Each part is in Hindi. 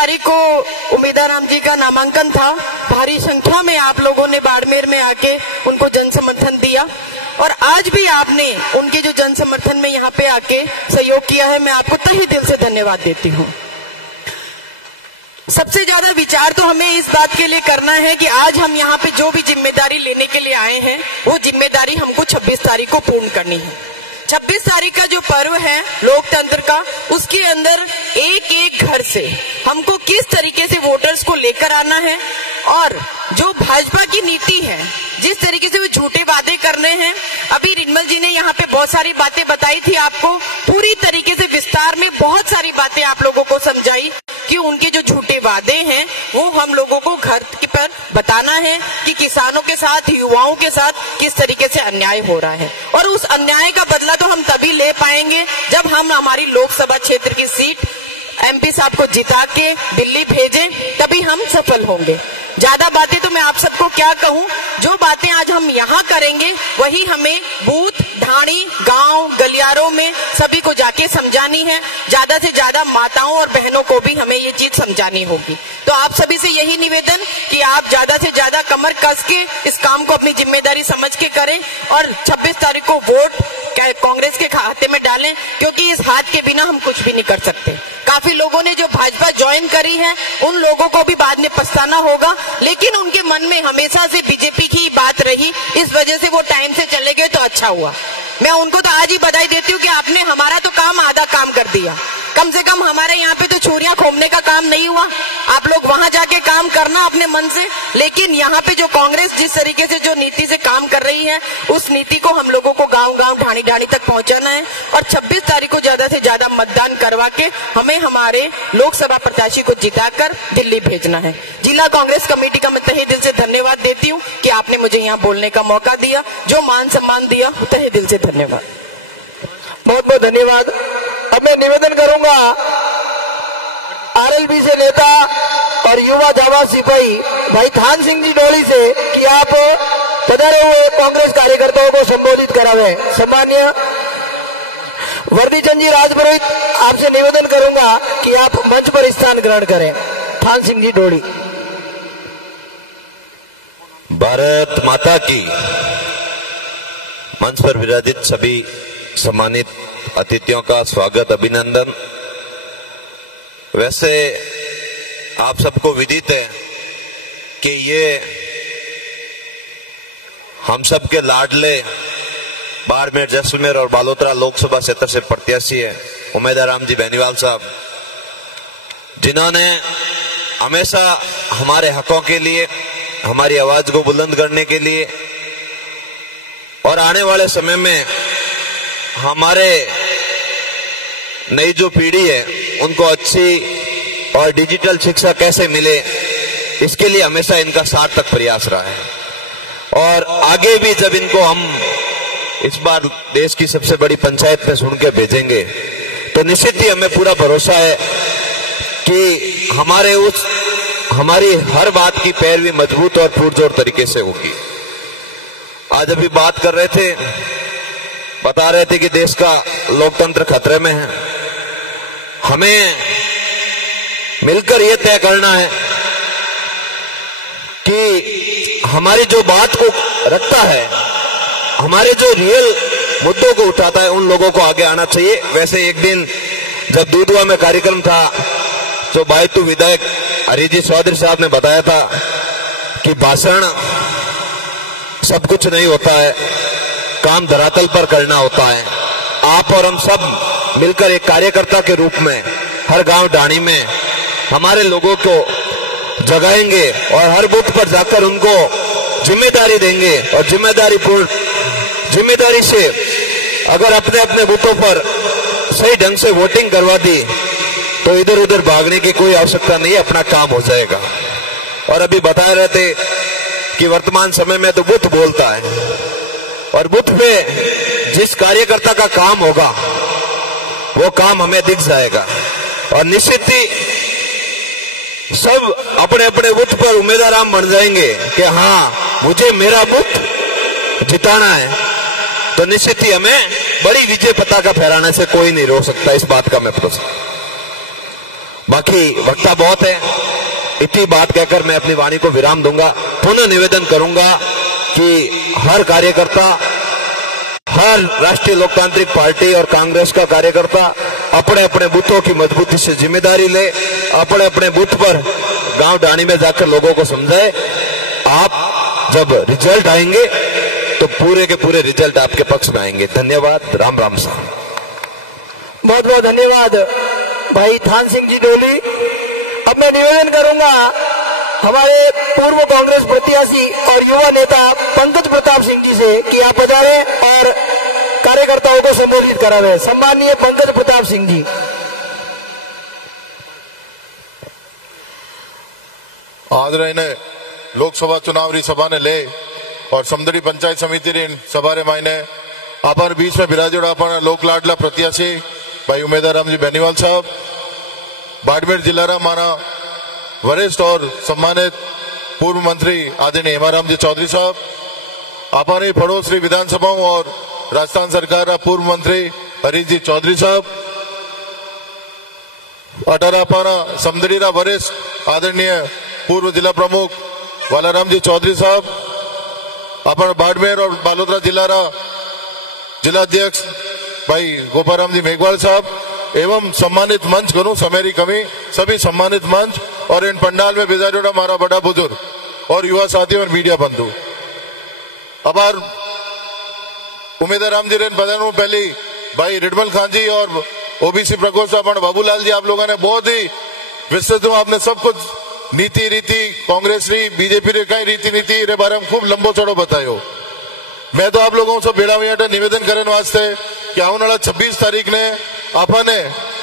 तारीख को उमेदाराम जी का नामांकन था। भारी संख्या में आप लोगों ने बाड़मेर में आके उनको जन समर्थन दिया और आज भी आपने उनके जो जन समर्थन में यहाँ पे आके सहयोग किया है, मैं आपको तहे दिल से धन्यवाद देती हूँ। सबसे ज्यादा विचार तो हमें इस बात के लिए करना है कि आज हम यहाँ पे जो भी जिम्मेदारी लेने के लिए आए हैं वो जिम्मेदारी हमको 26 तारीख को पूर्ण करनी है। 26 तारीख का जो पर्व है लोकतंत्र का, उसके अंदर एक एक घर से हमको किस तरीके से वोटर्स को लेकर आना है और जो भाजपा की नीति है, जिस तरीके से वो झूठे वादे कर रहे हैं, अभी रिनमल जी ने यहाँ पे बहुत सारी बातें बताई थी, आपको पूरी तरीके से विस्तार में बहुत सारी बातें आप लोगों को समझाई कि उनके जो झूठे वादे हैं वो हम लोगों को घर पर बताना है कि किसानों के साथ, युवाओं के साथ किस तरीके से अन्याय हो रहा है और उस अन्याय का बदला तो हम तभी ले पाएंगे जब हम हमारी लोकसभा क्षेत्र की सीट एमपी साहब को जिता के दिल्ली भेजें, तभी हम सफल होंगे। ज्यादा बातें तो मैं आप सबको क्या कहूं, जो बातें आज हम यहाँ करेंगे वही हमें बूथ, ढाणी, गांव, गलियारों में सभी को जाके समझानी है। ज्यादा से ज्यादा माताओं और बहनों को भी हमें ये चीज समझानी होगी। तो आप सभी से यही निवेदन कि आप ज्यादा से ज्यादा कमर कस के इस काम को अपनी जिम्मेदारी समझ के करें और 26 तारीख को वोट कांग्रेस के खाते में डालें, क्योंकि इस हाथ के बिना हम कुछ भी नहीं कर सकते। काफी लोगों ने जो भाजपा ज्वाइन करी है उन लोगों को भी बाद में पछताना होगा, लेकिन उनके मन में हमेशा से बीजेपी की बात रही, इस वजह से वो टाइम से चले गए तो अच्छा हुआ। मैं उनको तो आज ही बधाई देती हूँ कि आपने हमारा तो काम आधा काम कर दिया। कम से कम हमारे यहाँ पे तो छुरियां खोमने का काम नहीं हुआ, आप लोग वहां जाके काम करना अपने मन से। लेकिन यहाँ पे जो कांग्रेस जिस तरीके से जो नीति से काम कर रही है, उस नीति को हम लोगों को गांव-गांव, ढाणी-ढाणी तक पहुंचाना है और 26 तारीख को ज्यादा से ज्यादा मतदान करवा के हमें हमारे लोकसभा प्रत्याशी को जिताकर दिल्ली भेजना है। जिला कांग्रेस कमेटी का मैं तहे दिल से धन्यवाद देती हूँ कि आपने मुझे यहाँ बोलने का मौका दिया, जो मान सम्मान दिया, तहे दिल से धन्यवाद। बहुत बहुत धन्यवाद। अब मैं निवेदन करूंगा आरएलबी से नेता और युवा जाबाज सिपाही भाई थान सिंह जी डोली से कि आप पधारे हुए कांग्रेस कार्यकर्ताओं को संबोधित करावे। सम्मान्य वर्दीचंद जी राजपुरोहित, आपसे निवेदन करूंगा कि आप मंच पर स्थान ग्रहण करें। थान सिंह जी डोली। भारत माता की। मंच पर विराजित सभी सम्मानित अतिथियों का स्वागत, अभिनंदन। वैसे आप सबको विदित है कि ये हम सब के लाडले बाड़मेर, जैसलमेर और बालोतरा लोकसभा क्षेत्र से प्रत्याशी है उमेदाराम जी बेनीवाल साहब, जिन्होंने हमेशा हमारे हकों के लिए, हमारी आवाज को बुलंद करने के लिए और आने वाले समय में हमारे नई जो पीढ़ी है उनको अच्छी और डिजिटल शिक्षा कैसे मिले, इसके लिए हमेशा इनका सार्थक प्रयास रहा है। और आगे भी जब इनको हम इस बार देश की सबसे बड़ी पंचायत में सुन के भेजेंगे तो निश्चित ही हमें पूरा भरोसा है कि हमारी हर बात की पैरवी मजबूत और पुरजोर तरीके से होगी। आज अभी बात कर रहे थे, बता रहे थे कि देश का लोकतंत्र खतरे में है। हमें मिलकर यह तय करना है कि हमारी जो बात को रखता है, हमारे जो रियल मुद्दों को उठाता है, उन लोगों को आगे आना चाहिए। वैसे एक दिन जब दूधवा में कार्यक्रम था तो बायतू विधायक हरिजी चौधरी साहब ने बताया था कि भाषण सब कुछ नहीं होता है, काम धरातल पर करना होता है। आप और हम सब मिलकर एक कार्यकर्ता के रूप में हर गांव ढाणी में हमारे लोगों को जगाएंगे और हर बूथ पर जाकर उनको जिम्मेदारी देंगे और जिम्मेदारी से अगर अपने अपने बूथों पर सही ढंग से वोटिंग करवा दी तो इधर उधर भागने की कोई आवश्यकता नहीं है, अपना काम हो जाएगा। और अभी बता रहे थे कि वर्तमान समय में तो बूथ बोलता है और बूथ पे जिस कार्यकर्ता का काम होगा वो काम हमें दिख जाएगा और निश्चित ही सब अपने अपने बूथ पर उम्मीदवार बन जाएंगे कि हाँ मुझे मेरा बूथ जिताना है, तो निश्चित ही हमें बड़ी विजय पताका फहराने से कोई नहीं रोक सकता। इस बात का मैं भरोसा। बाकी वक्ता बहुत है, इतनी बात कहकर मैं अपनी वाणी को विराम दूंगा। पुनः निवेदन करूंगा कि हर कार्यकर्ता, हर राष्ट्रीय लोकतांत्रिक पार्टी और कांग्रेस का कार्यकर्ता अपने अपने बूथों की मजबूती से जिम्मेदारी ले, अपने अपने बूथ पर गांव डाणी में जाकर लोगों को समझाए। आप जब रिजल्ट आएंगे तो पूरे के पूरे रिजल्ट आपके पक्ष में आएंगे। धन्यवाद। राम राम साहब। बहुत बहुत धन्यवाद भाई थान सिंह जी डोली। अब मैं निवेदन करूंगा हमारे पूर्व कांग्रेस प्रत्याशी और युवा नेता पंकज प्रताप सिंह जी से कि आप पधारे और कार्यकर्ताओं को संबोधित करावे। सम्माननीय पंकज प्रताप सिंह जी। आदरणीय लोकसभा चुनाव री सभा ने ले और समदड़ी पंचायत समिति री सभा रे मायने अपन बीच में बिराजोड़ा अपन लोक लाडला प्रत्याशी भाई उमेदवार रामजी बेनीवाल साहब, बाड़मेर जिला रा माना वरिष्ठ और सम्मानित पूर्व मंत्री आदरणीय हेमाराम जी चौधरी साहब, हमारे पड़ोस विधानसभा और राजस्थान सरकार रा पूर्व मंत्री हरीश जी चौधरी साहब, अठारह अपन समदड़ी रा वरिष्ठ आदरणीय पूर्व जिला प्रमुख वालाराम जी चौधरी साहब, अपन बाड़मेर और बालोतरा जिला रा जिला अध्यक्ष भाई गोपाराम जी मेघवाल साहब एवं सम्मानित मंच करूं समेरी कमी सभी सम्मानित मंच और इन पंडाल में बिजारोड़ा हमारा बड़ा बुजुर्ग और युवा साथी और मीडिया बंधु। अबार उमेदवार राम जी रेन बधाई पहली भाई रिडमल खान जी और ओबीसी प्रकोष्ठ अपन बाबूलाल जी, आप लोगों ने बहुत ही विस्तृत आपने सब कुछ नीति रीति कांग्रेस री बीजेपी रे कई रीति नीति रे बारे में खूब लंबो चौड़ो बतायो। मैं तो आप लोगों से बेड़ा में निवेदन करने वास्ते कि आने वाला 26 तारीख ने आपने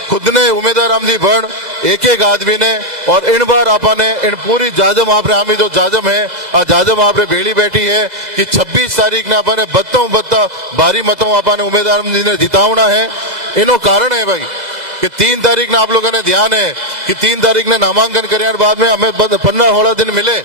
खुद ने उमेदवार राम जी भण एक एक आदमी ने और इन बार आपने इन पूरी जाजम आप आमी जो जाजम है आ जाजम आप बेड़ी बैठी है कि 26 तारीख ने आपने बत्ता भारी मतों आपने उमेदवार राम जी ने जितावना है। इनो कारण है भाई कि 3 तारीख ने आप लोगों ने ध्यान है कि 3 तारीख ने नामांकन करने के बाद में हमें 15-16 दिन मिले,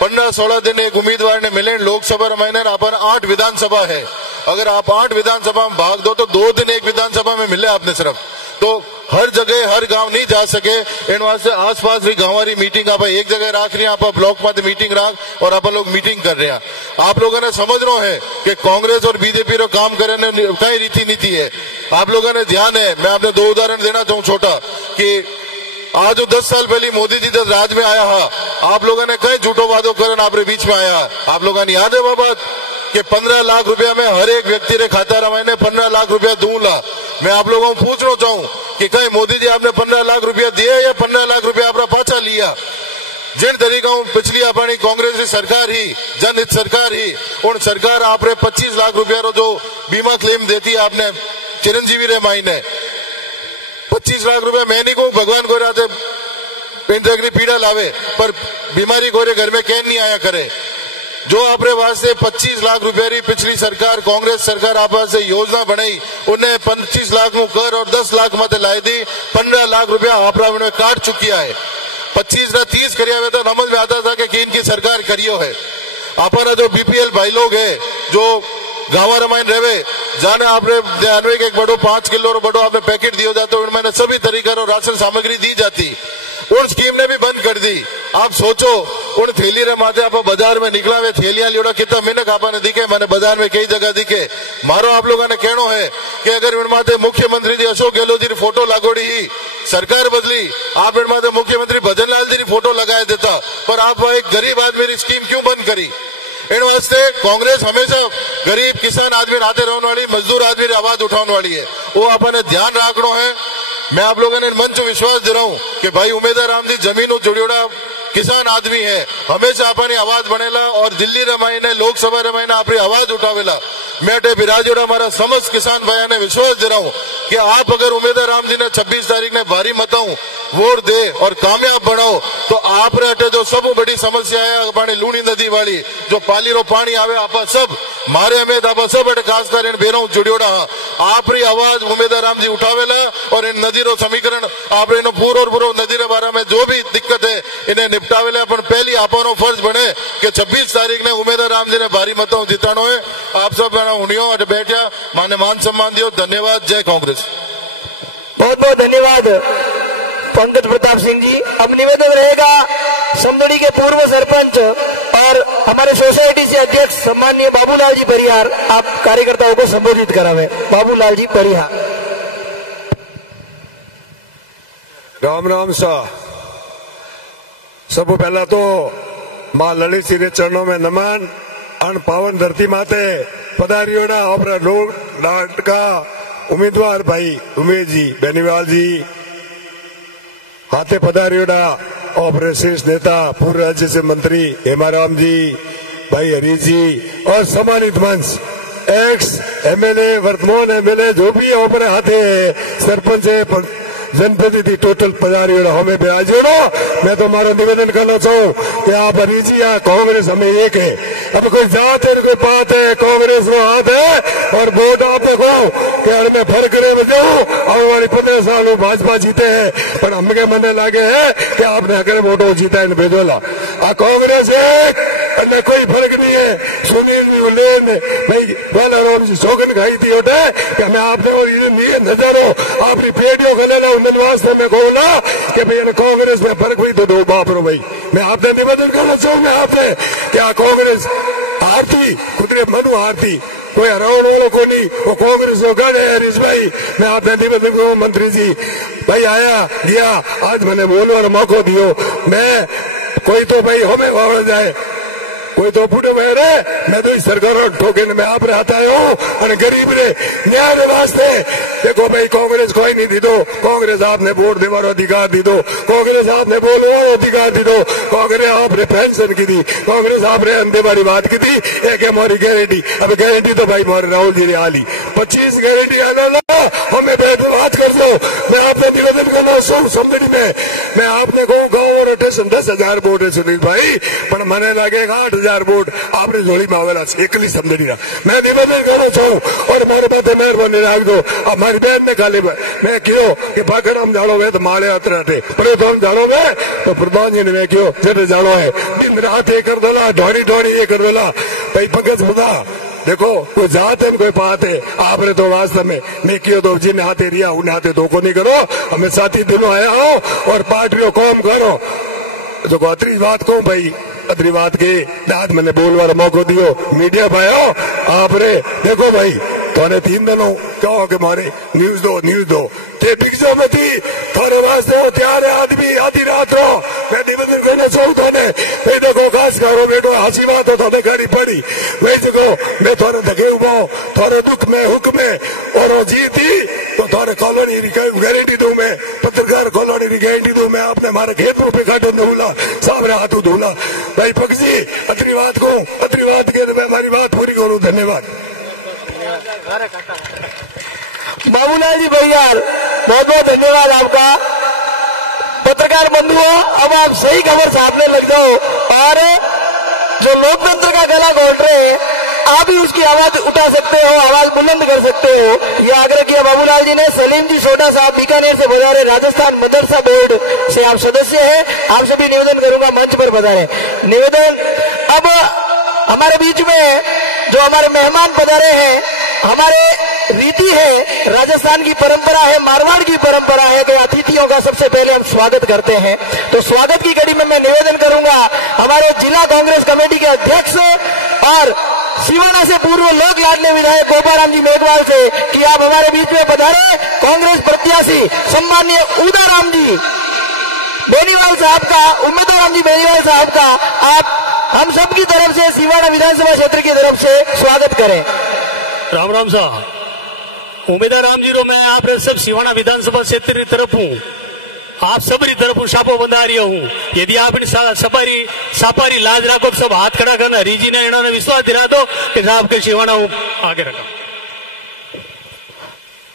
15-16 दिन एक उम्मीदवार ने मिले। लोकसभा महीने अपन 8 विधानसभा है, अगर आप 8 विधानसभा में भाग दो तो 2 दिन एक विधानसभा में मिले आपने सिर्फ, तो हर जगह हर गांव नहीं जा सके। इन वास्ते आसपास भी गांव वाली मीटिंग आप एक जगह रख रही है, आप ब्लॉक में मीटिंग रख और आप लोग मीटिंग कर रहे हैं। आप लोगों ने समझ रहे है कि कांग्रेस और बीजेपी रो काम करने कई रीति नीति है। आप लोगों ने ध्यान है, मैं आपने 2 उदाहरण देना चाहूँ छोटा कि आज जो 10 साल पहले मोदी जी जब राज में आया है, आप लोगों ने कई झूठो वादों करन आपरे बीच में आया। आप लोगों ने याद है वो बात कि 15 लाख रुपया में हर एक व्यक्ति रे खाता रा मैंने 15 लाख रुपया दूंगा। मैं आप लोगों को पूछना चाहूँ कि कहीं मोदी जी आपने 15 लाख रुपया दिए या 15 लाख रुपया आपका पाछा लिया? जिन तरीका पिछली अपनी कांग्रेस की सरकार ही जनहित सरकार ही उन सरकार आपने 25 लाख रुपया रो जो बीमा क्लेम देती है आपने चिरंजीवी रे मायने 25 लाख रुपया। मैं नहीं कहूँ भगवान को राते पेंटकनी पीड़ा लावे पर बीमारी गोरे घर में कैन नहीं आया करे। जो आपने वास्ते 25 लाख रुपया री पिछली सरकार कांग्रेस सरकार आप से योजना बनाई, उन्हें 25 लाख नु कर और 10 लाख मत लाई दी, 15 लाख रुपया आप में काट चुकी है। 25 ना 30 करिया में तो समझ में आता था कि इनकी सरकार करियो है। अपना जो बीपीएल भाई लोग है जो गाँव रमायन रहे जाने आपने जानवे के एक बड़ो 5 किलो और बड़ो आपने पैकेट दिया जाता है, उनमें सभी तरीका राशन सामग्री दी जाती, उन स्कीम ने भी बंद कर दी। आप सोचो उन थैली रे माथे आप बाजार में निकला वे थैलियां लियोड़ा कितना मिनक आपने दिखे, मैंने बाजार में कई जगह दिखे। मारो आप लोगों ने कहना है कि अगर उन माथे मुख्यमंत्री जी अशोक गहलोत जी फोटो लागोड़ी ही सरकार बदली, आप इन माथे मुख्यमंत्री भजन लाल जी फोटो लगाए देता, पर आप एक गरीब आदमी की स्कीम क्यों बंद करी? इन वास्ते कांग्रेस हमेशा गरीब किसान आदमी राते रहने वाली मजदूर आदमी की आवाज उठाने वाली है, वो आपने ध्यान रखना है। मैं आप लोगों ने मंच विश्वास दे रहा हूँ कि भाई उमेदवार राम जी जमीन जुड़ियोड़ा किसान आदमी है, हमेशा अपनी आवाज बनेला और दिल्ली रमाईने लोकसभा रमाईने अपनी आवाज उठावेला। मैं बिराजोड़ा हमारा समस्त किसान भाई ने विश्वास दे रहा हूँ कि आप अगर उमेदवार राम जी ने 26 तारीख ने भारी मताऊं वोट दे और कामयाब बनाओ तो आप अटे जो सब बड़ी समस्या है अपने लूणी नदी वाली जो पाली रो पानी आवे आप सब मारे हमें आप सब अटे खासकर इन बेरों जुड़ियोड़ा आपरी आवाज उमेदवार राम जी उठावेला और इन नदी रो समीकरण आप इन पूरो नदी रे बारे में जो भी दिक्कत है इन्हें निपटावेला। अपन पहली आपनो फर्ज बने कि 26 तारीख ने उमेदवार राम जी ने भारी मतों जितानो है। आप सब उड़ियो अटे बैठा माने मान सम्मान दियो। धन्यवाद। जय कांग्रेस। बहुत बहुत धन्यवाद पंकज प्रताप सिंह जी। अब निवेदन रहेगा समदड़ी के पूर्व सरपंच और हमारे सोसाइटी से अध्यक्ष सम्माननीय बाबूलाल जी परिहार, आप कार्यकर्ताओं को संबोधित करावे। बाबूलाल जी परिहार। राम राम सा। सब पहला तो मां ललित सिंह के चरणों में नमन। अन पावन धरती माते पधारियोड़ा अपना लोक लाट का उम्मीदवार भाई उमेश जी बेनीवाल जी हाथे पधारियोड़ा और शीर्ष नेता पूर्व राज्य से मंत्री हेमाराम जी, भाई हरीश जी और सम्मानित मंच एक्स एमएलए वर्तमान एमएलए जो भी ऊपर हाथे सरपंच है जनप्रतिनिधि टोटल पधारियोड़ा हमें ब्याजोड़ो। मैं तो हमारा निवेदन करना चाहूँ कि आप हरीश जी या कांग्रेस हमें एक है। अब कोई जात है कोई बात है, कांग्रेस में हाथ है और वोट आप देखो कि में फर्क करे बजाओ और हमारी 15 साल भाजपा जीते हैं पर हमें मन लागे है कि आपने अगर वोटो जीता है भेजोला आ कांग्रेस है अन्य कोई फर्क नहीं है। सुनील उल्लेन भाई बालाराम जी सौगन खाई थी होता है कि हमें आपने और ये नहीं नजारो आपकी पेटियों को लेना वास्ते में कहूँ ना कि भाई कांग्रेस में फर्क हुई तो दो बाप रो भाई। मैं आपने निवेदन करना चाहूंगा आपने क्या कांग्रेस हारती खुदरे मनु हारती कोई हराउन वालों को नहीं वो कांग्रेस को गढ़ है हरीश भाई। मैं आपने निवेदन करूँ मंत्री जी भाई आया गया आज मैंने बोलने वाला मौका दियो। मैं कोई तो भाई हमें वावड़ जाए कोई तो फूटे में रहे मैं तो इस सरकार ठोके मैं आप रहता हूँ और गरीब रे न्याय वास्ते देखो भाई कांग्रेस कोई नहीं दी दो कांग्रेस आपने वोट देवा अधिकार दी दो कांग्रेस आपने बोलो अधिकार दी दो कांग्रेस आपने पेंशन की दी कांग्रेस आपने अंधे वाली बात की थी एक हमारी गारंटी। अब गारंटी तो भाई हमारे राहुल जी ने आली 25 गारंटी आना हमें बैठ बात कर दो। मैं आपने निवेदन करना समझी में मैं आपने कहूँ गाँव और स्टेशन 10,000 वोट है सुनील भाई पर मैंने लगेगा 8,000 वोट आपने जोड़ी मावेला एकली समझी रहा। मैं निवेदन करना चाहूँ और हमारे बात मेहरबानी रख दो। हमारी बहन ने खाली मैं क्यों कि पाकर हम जानो में तो माले अतराटे पर तो हम जानो में तो प्रधान जी ने मैं क्यों जब जानो है दिन रात ये कर दोला ढोरी ढोरी ये कर दोला भाई पकड़ मुदा देखो कोई जात है कोई बात है आपने तो वास्तव में मैं क्यों तो जिन हाथे रिया उन हाथे धोखो नहीं करो। हमें साथी दिनों आया हो और पार्टियों कौम करो जो अतरी बात कहूँ भाई अतरी बात के दाद मैंने बोलने वाला मौका दियो मीडिया भाई आपने देखो भाई थोड़े 3 दिनों कहो कि मारे न्यूज दो ते पिक्चर में थी थोड़े वास्ते हो तैयार है आदमी आधी रात हो। मैं निवेदन करना चाहूँ थोड़े भाई देखो खास करो बेटो हंसी बात हो थोड़े गाड़ी पड़ी वही देखो मैं थोड़े धके हुआ थोड़े दुख में हुक में और जीती तो थोड़े कॉलोनी गारंटी दू मैं पत्रकार कॉलोनी की गारंटी दू मैं आपने हमारे खेतों पे काटे नूला सामने हाथों धूला भाई पक्षी अतरी बात के मैं हमारी बात पूरी करूँ। धन्यवाद। बाबूलाल जी भैया बहुत बहुत धन्यवाद आपका। पत्रकार बंधुओं अब आप सही खबर छापने लग जाओ और जो लोकतंत्र का गला घोट रहे हैं आप भी उसकी आवाज उठा सकते हो आवाज बुलंद कर सकते हो। ये आग्रह किया बाबूलाल जी ने। सलीम जी सोडा साहब बीकानेर से पधारे राजस्थान मदरसा बोर्ड से आप सदस्य हैं आपसे भी निवेदन करूंगा मंच पर पधारे। निवेदन अब हमारे बीच में जो हमारे मेहमान पधारे हैं हमारे रीति है राजस्थान की परंपरा है मारवाड़ की परंपरा है कि अतिथियों का सबसे पहले हम स्वागत करते हैं। तो स्वागत की कड़ी में मैं निवेदन करूंगा हमारे जिला कांग्रेस कमेटी के अध्यक्ष और सिवाना से पूर्व लोक लाडले विधायक गोपाराम जी मेघवाल से कि आप हमारे बीच में पधारे। कांग्रेस प्रत्याशी सम्माननीय उदाराम जी बेनीवाल साहब का उम्मीदवार जी बेनीवाल साहब का आप हम सब की तरफ से सिवाना विधानसभा क्षेत्र की तरफ से स्वागत करें। राम राम साहब उम्मीदवार राम जी रो मैं आप सब सिवाना विधानसभा क्षेत्र की तरफ हूँ आप सबरी तरफ छापो बंधा रही हूँ। यदि आप सापारी लाज राखो सब हाथ खड़ा करना रीजी ने इन्होंने विश्वास दिला दो कि साहब के सिवाना आगे रखा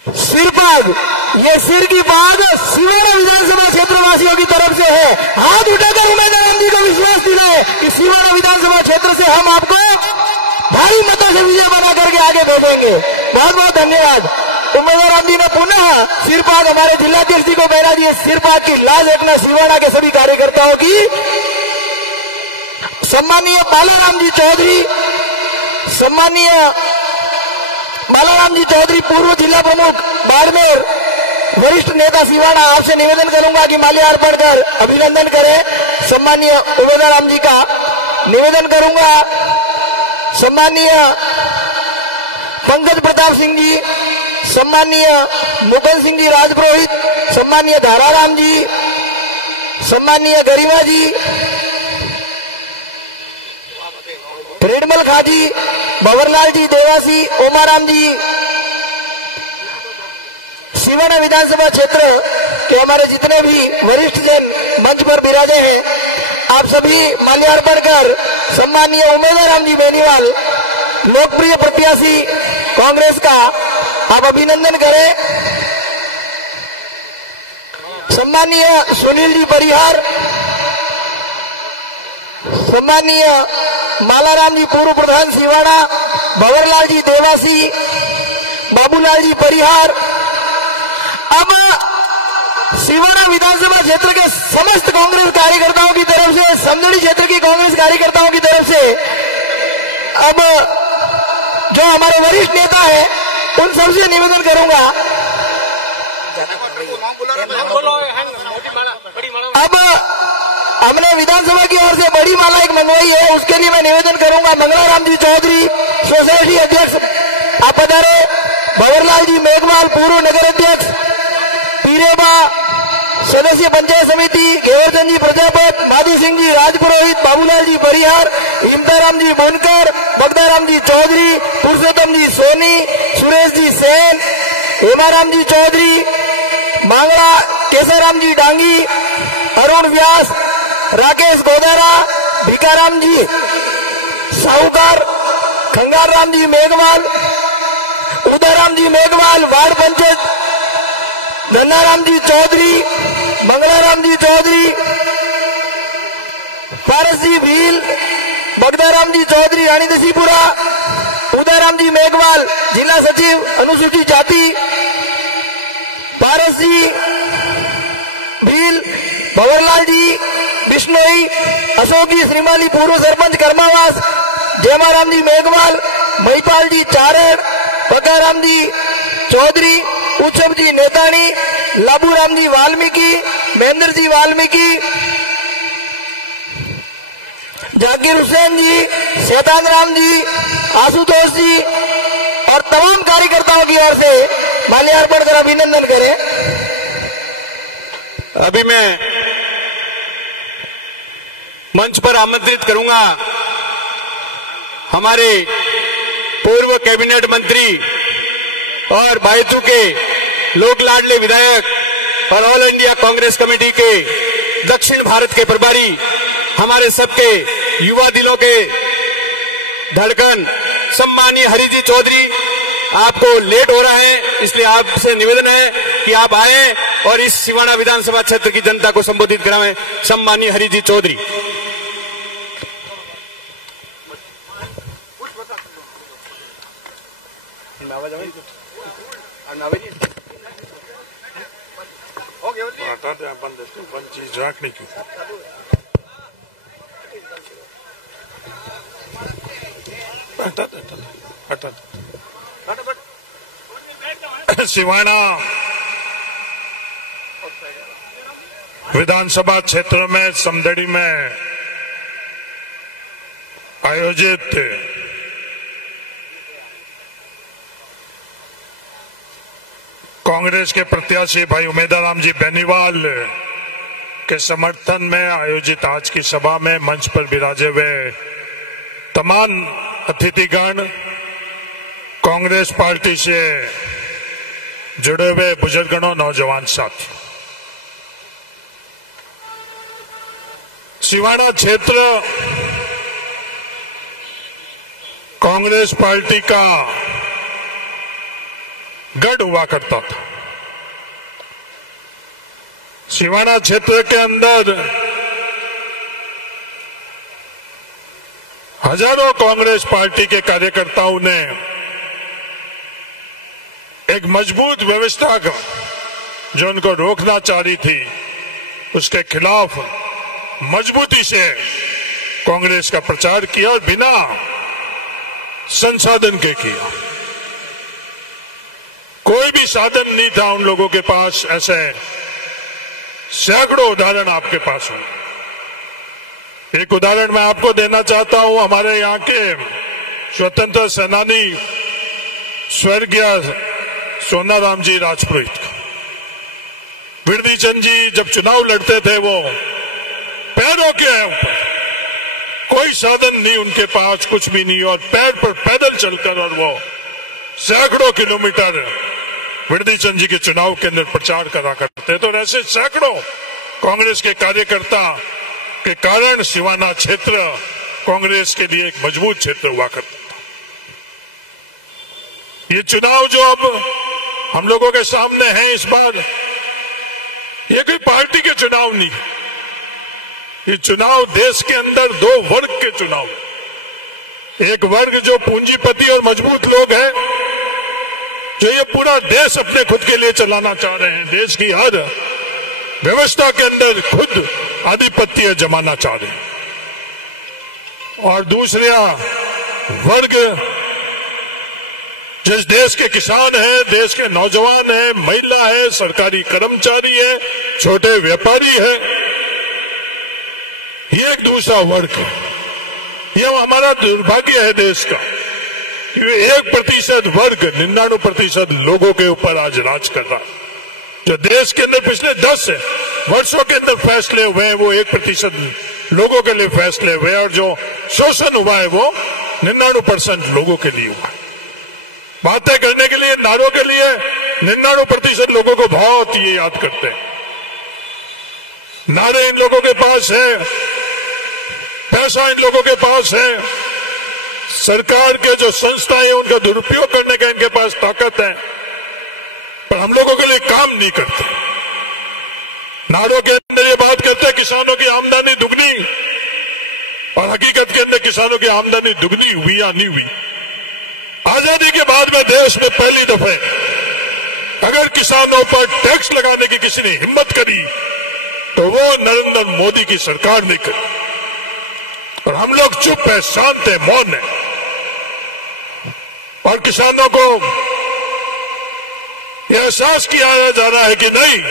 सिरपाग ये सिर की बात सिवाना विधानसभा क्षेत्र वासियों की तरफ से है। हाथ उठाकर उम्मीदवार राम जी को विश्वास दिलाए कि सिवाना विधानसभा क्षेत्र से हम आपको भारी मतों से विजय बना करके आगे भेजेंगे। बहुत बहुत धन्यवाद। उम्मीदवार राम जी ने पुनः सिरपाग हमारे जिलाध्यक्ष जी को पहना दिए। सिरपाग की लाज रखना सिवाना के सभी कार्यकर्ताओं की। सम्माननीय बालाराम जी चौधरी पूर्व जिला प्रमुख बाड़मेर वरिष्ठ नेता सिवाना, आपसे निवेदन करूंगा कि माल्यार्पण कर अभिनंदन करें सम्मानीय उमेदवार राम जी का। निवेदन करूंगा सम्मानीय पंकज प्रताप सिंह जी, सम्मानीय मुकुल सिंह जी राजपुरोहित, सम्मानीय धाराराम जी, सम्मानीय गरिमा जी, रेडमल खाजी, भंवरलाल जी देवासी, ओमाराम जी, सिवाना विधानसभा क्षेत्र के हमारे जितने भी वरिष्ठ जन मंच पर विराजे हैं, आप सभी माल्यार्पण कर सम्मानीय उमेदवार राम जी बेनीवाल, लोकप्रिय प्रत्याशी कांग्रेस का, आप अभिनंदन करें। सम्मानीय सुनील जी परिहार, सम्मानीय मालाराम जी पूर्व प्रधान सिवाना, भंवरलाल जी देवासी, बाबूलाल जी परिहार। अब सिवाना विधानसभा क्षेत्र के समस्त कांग्रेस कार्यकर्ताओं की तरफ से, समदड़ी क्षेत्र की कांग्रेस कार्यकर्ताओं की तरफ से अब जो हमारे वरिष्ठ नेता है उन सबसे निवेदन करूंगा, अब हमने विधानसभा की ओर से बड़ी माला एक मंगवाई है, उसके लिए मैं निवेदन करूंगा मंगलाराम जी चौधरी सोसाइटी अध्यक्ष आप पधारे, भंवरलाल जी मेघवाल पूर्व नगर अध्यक्ष, पीरेबा सदस्य पंचायत समिति, घेवरचंद जी प्रजापत, माधु सिंह जी राजपुरोहित, बाबूलाल जी परिहार, हिमताराम जी बुनकर, बगदाराम जी चौधरी, पुरुषोत्तम जी सोनी, सुरेश जी सेन, हेमाराम जी चौधरी, मांगड़ा केसाराम जी डांगी, अरुण व्यास, राकेश गोदारा, भिकाराम जी साहूकार, खंगार राम जी मेघवाल, उदयराम जी मेघवाल, वार्ड पंचायत धन्नाराम जी चौधरी, मंगलाराम जी चौधरी, पारस जी भील, बगदाराम जी चौधरी रानी दसीपुरा, उदयराम जी मेघवाल जिला सचिव अनुसूचित जाति, पारस जी भील, भंवरलाल जी बिश्नोई, अशोक जी श्रीमाली पूर्व सरपंच कर्मावास, जयमाराम जी मेघवाल, महिपाल जी चारण, पकाराम जी चौधरी, उत्सव जी नेतानी, लाबूराम जी वाल्मीकि, महेंद्र जी वाल्मीकि, जाकिर हुसैन जी, शैतान राम जी, आशुतोष जी और तमाम कार्यकर्ताओं की ओर से माल्यार्पण कर अभिनंदन करें। अभी मैं मंच पर आमंत्रित करूंगा हमारे पूर्व कैबिनेट मंत्री और भाईतू के लोक लाडले विधायक और ऑल इंडिया कांग्रेस कमेटी के दक्षिण भारत के प्रभारी, हमारे सबके युवा दिलों के धड़कन सम्मानीय हरि जी चौधरी, आपको लेट हो रहा है इसलिए आपसे निवेदन है कि आप आए और इस सिवाना विधानसभा क्षेत्र की जनता को संबोधित कराएं। सम्मानीय हरि जी चौधरी। सिवाना विधानसभा क्षेत्र में समदड़ी में आयोजित कांग्रेस के प्रत्याशी भाई उमेदवार राम जी बेनीवाल के समर्थन में आयोजित आज की सभा में मंच पर विराजे हुए तमाम अतिथिगण, कांग्रेस पार्टी से जुड़े हुए बुजुर्गों, नौजवान साथी, सिवाना क्षेत्र कांग्रेस पार्टी का गढ़ हुआ करता था। सिवाना क्षेत्र के अंदर हजारों कांग्रेस पार्टी के कार्यकर्ताओं ने एक मजबूत व्यवस्था का जो उनको रोकना चाह रही थी उसके खिलाफ मजबूती से कांग्रेस का प्रचार किया और बिना संसाधन के किया। कोई भी साधन नहीं था उन लोगों के पास। ऐसे सैकड़ों उदाहरण आपके पास होंगे। एक उदाहरण मैं आपको देना चाहता हूं, हमारे यहाँ के स्वतंत्र सेनानी स्वर्गीय सोनाराम जी राजपुरोहित का। बिरदी चंद जी जब चुनाव लड़ते थे वो पैरों के ऊपर, कोई साधन नहीं उनके पास, कुछ भी नहीं, और पैर पर पैदल चलकर और वो सैकड़ों किलोमीटर बिरदी चंद जी के चुनाव के अंदर प्रचार करा करते। तो ऐसे सैकड़ों कांग्रेस के कार्यकर्ता के कारण सिवाना क्षेत्र कांग्रेस के लिए एक मजबूत क्षेत्र हुआ करता था। ये चुनाव जो अब हम लोगों के सामने है इस बार, ये कोई पार्टी के चुनाव नहीं, ये चुनाव देश के अंदर दो वर्ग के चुनाव। एक वर्ग जो पूंजीपति और मजबूत लोग हैं, जो ये पूरा देश अपने खुद के लिए चलाना चाह रहे हैं, देश की हर व्यवस्था के अंदर खुद आधिपत्य जमाना चाह रहे हैं। और दूसरा वर्ग जिस देश के किसान हैं, देश के नौजवान हैं, महिला है, सरकारी कर्मचारी है, छोटे व्यापारी है, ये एक दूसरा वर्ग है। ये हमारा दुर्भाग्य है देश का, 1% वर्ग 99% लोगों के ऊपर आज राज कर रहा है। जो देश के अंदर पिछले 10 वर्षों के अंदर फैसले हुए हैं वो 1% लोगों के लिए फैसले हुए, और जो शोषण हुआ है वो 99% लोगों के लिए हुआ है। बातें करने के लिए, नारों के लिए 99% लोगों को बहुत ये याद करते हैं। नारे इन लोगों के पास है, पैसा इन लोगों के पास है, सरकार के जो संस्थाएं हैं उनका दुरुपयोग करने का इनके पास ताकत है, पर हम लोगों के लिए काम नहीं करते। नारों के अंदर ये बात करते हैं किसानों की आमदनी दुगनी, और हकीकत के अंदर किसानों की आमदनी दुगनी हुई या नहीं हुई। आजादी के बाद में देश में पहली दफे अगर किसानों पर टैक्स लगाने की किसी ने हिम्मत करी तो वो नरेंद्र मोदी की सरकार ने करी, और हम लोग चुप है, शांत है, मौन है। और किसानों को यह एहसास किया जा रहा है कि नहीं,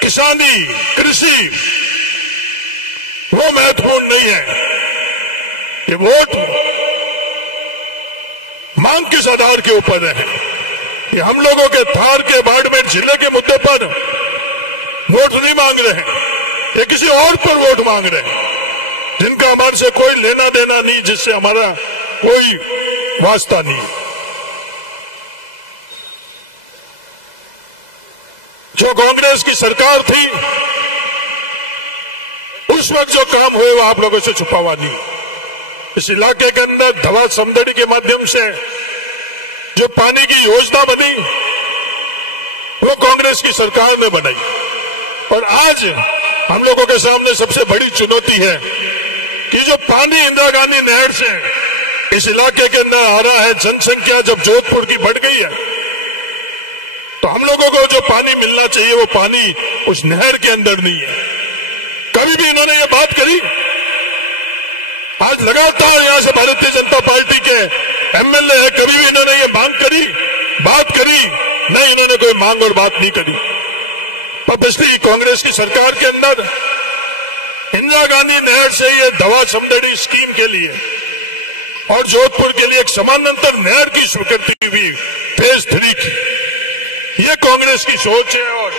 किसानी, कृषि वो महत्वपूर्ण नहीं है। ये वोट मांग किस आधार के ऊपर है? ये हम लोगों के थार के बाड़मेर जिले के मुद्दे पर वोट नहीं मांग रहे हैं, ये किसी और पर वोट मांग रहे हैं जिनका हमारे से कोई लेना देना नहीं, जिससे हमारा कोई वास्ता नहीं। जो कांग्रेस की सरकार थी उस वक्त जो काम हुए वो आप लोगों से छुपा हुआ नहीं। इस इलाके के अंदर धवा समदड़ी के माध्यम से जो पानी की योजना बनी वो कांग्रेस की सरकार ने बनाई, और आज हम लोगों के सामने सबसे बड़ी चुनौती है कि जो पानी इंदिरा गांधी नहर से इस इलाके के अंदर आ रहा है, जनसंख्या जब जोधपुर की बढ़ गई है तो हम लोगों को जो पानी मिलना चाहिए वो पानी उस नहर के अंदर नहीं है। कभी भी इन्होंने ये बात करी? आज लगातार यहां से भारतीय जनता पार्टी के एमएलए कभी भी इन्होंने ये मांग करी, बात करी? नहीं, इन्होंने कोई मांग और बात नहीं करी। पर पिछली कांग्रेस की सरकार के अंदर इंदिरा गांधी नहर से ये धवा समदड़ी स्कीम के लिए और जोधपुर के लिए एक समानांतर नहर की स्वीकृति हुई फेज 3 की। ये कांग्रेस की सोच है, और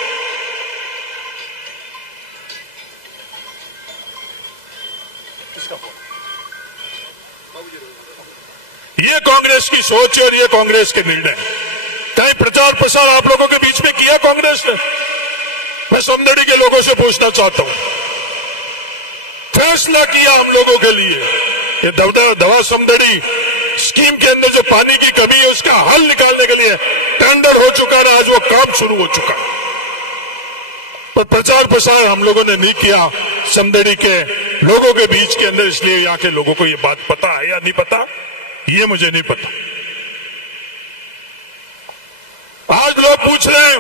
ये कांग्रेस की सोच है और ये कांग्रेस के निर्णय। कहीं प्रचार प्रसार आप लोगों के बीच में किया कांग्रेस ने? मैं समदड़ी के लोगों से पूछना चाहता हूं, फैसला किया हम लोगों के लिए ये धवा समदड़ी स्कीम के अंदर जो पानी की कमी है उसका हल निकालने के लिए टेंडर हो चुका है, आज वो काम शुरू हो चुका है, पर प्रचार प्रसार हम लोगों ने नहीं किया समदड़ी के लोगों के बीच के अंदर। इसलिए यहाँ के लोगों को ये बात पता है या नहीं पता ये मुझे नहीं पता। आज लोग पूछ रहे हैं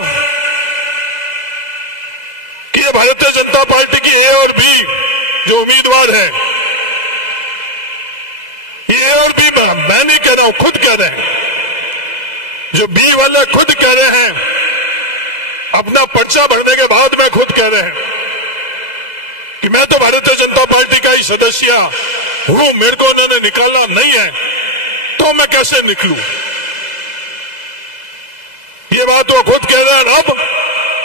कि ये भारतीय जनता पार्टी की ए और बी जो उम्मीदवार है, ये ए और बी मैं नहीं कह रहा हूं, खुद कह रहे हैं जो बी वाले खुद कह रहे हैं, अपना पर्चा भरने के बाद में खुद कह रहे हैं कि मैं तो भारतीय जनता पार्टी का ही सदस्य हूं, मेरे को उन्होंने निकाला नहीं है, तो मैं कैसे निकलूं? ये बात वो खुद कह रहे हैं। अब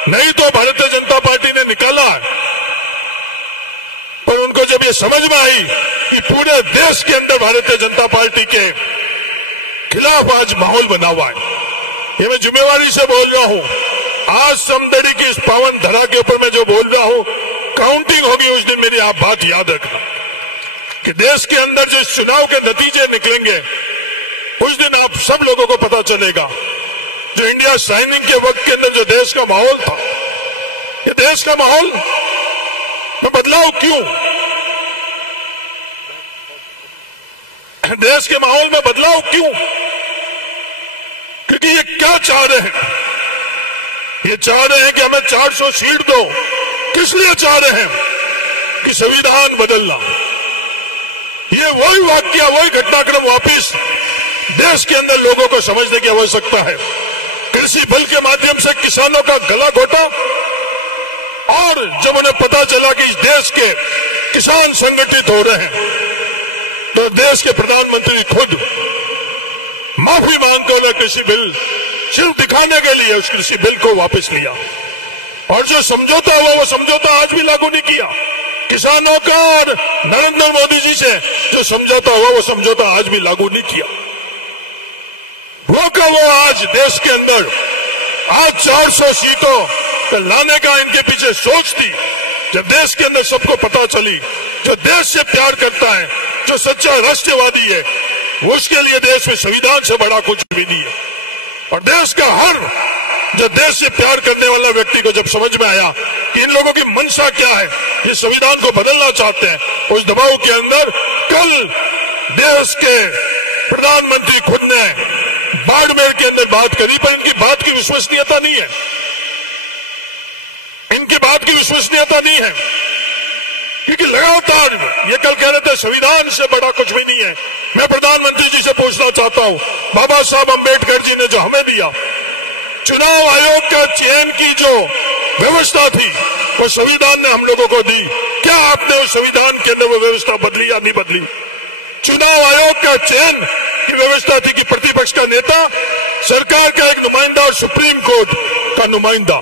नहीं तो भारतीय जनता पार्टी ने निकाला है, पर उनको जब ये समझ में आई कि पूरे देश के अंदर भारतीय जनता पार्टी के खिलाफ आज माहौल बना हुआ है, ये मैं जिम्मेवारी से बोल रहा हूं। आज समदड़ी की इस पावन धरा के ऊपर मैं जो बोल रहा हूं, काउंटिंग होगी उस दिन मेरी आप बात याद रखना कि देश के अंदर जो चुनाव के नतीजे निकलेंगे उस दिन आप सब लोगों को पता चलेगा जो इंडिया साइनिंग के वक्त के अंदर जो देश का माहौल था, ये देश का माहौल में बदलाव क्यों? देश के माहौल में बदलाव क्यों? क्योंकि ये क्या चाह रहे हैं? ये चाह रहे हैं कि हमें 400 सीट दो। किस लिए चाह रहे हैं? कि संविधान बदलना। ये वही वाक्य, वही घटनाक्रम वापिस देश के अंदर लोगों को समझने की आवश्यकता है। कृषि बिल के माध्यम से किसानों का गला घोटा, और जब उन्हें पता चला कि इस देश के किसान संगठित हो रहे हैं, तो देश के प्रधानमंत्री खुद माफी मांगकर हुए कृषि बिल सिर्फ दिखाने के लिए उस कृषि बिल को वापस लिया। और जो समझौता हुआ वो समझौता आज भी लागू नहीं किया। किसानों का और नरेंद्र मोदी जी से जो समझौता हुआ वो समझौता आज भी लागू नहीं किया। वो का वो आज देश के अंदर आज 400 सीटों को लाने का इनके पीछे सोच थी। जब देश के अंदर सबको पता चली, जो देश से प्यार करता है, जो सच्चा राष्ट्रवादी है, उसके लिए देश में संविधान से बड़ा कुछ भी नहीं है। और देश का हर जो देश से प्यार करने वाला व्यक्ति को जब समझ में आया कि इन लोगों की मंशा क्या है, ये संविधान को बदलना चाहते हैं, उस दबाव के अंदर कल देश के प्रधानमंत्री खुद ने बाड़मेर के अंदर बात करी, पर इनकी बात की विश्वसनीयता नहीं है। इनकी बात की विश्वसनीयता नहीं है, क्योंकि लगातार ये कल कह रहे थे संविधान से बड़ा कुछ भी नहीं है। मैं प्रधानमंत्री जी से पूछना चाहता हूं, बाबा साहब अम्बेडकर जी ने जो हमें दिया, चुनाव आयोग का चयन की जो व्यवस्था थी, वो संविधान ने हम लोगों को दी। क्या आपने उस संविधान के अंदर वो व्यवस्था बदली या नहीं बदली? चुनाव आयोग का चयन की व्यवस्था थी कि प्रतिपक्ष का नेता, सरकार का एक नुमाइंदा और सुप्रीम कोर्ट का नुमाइंदा,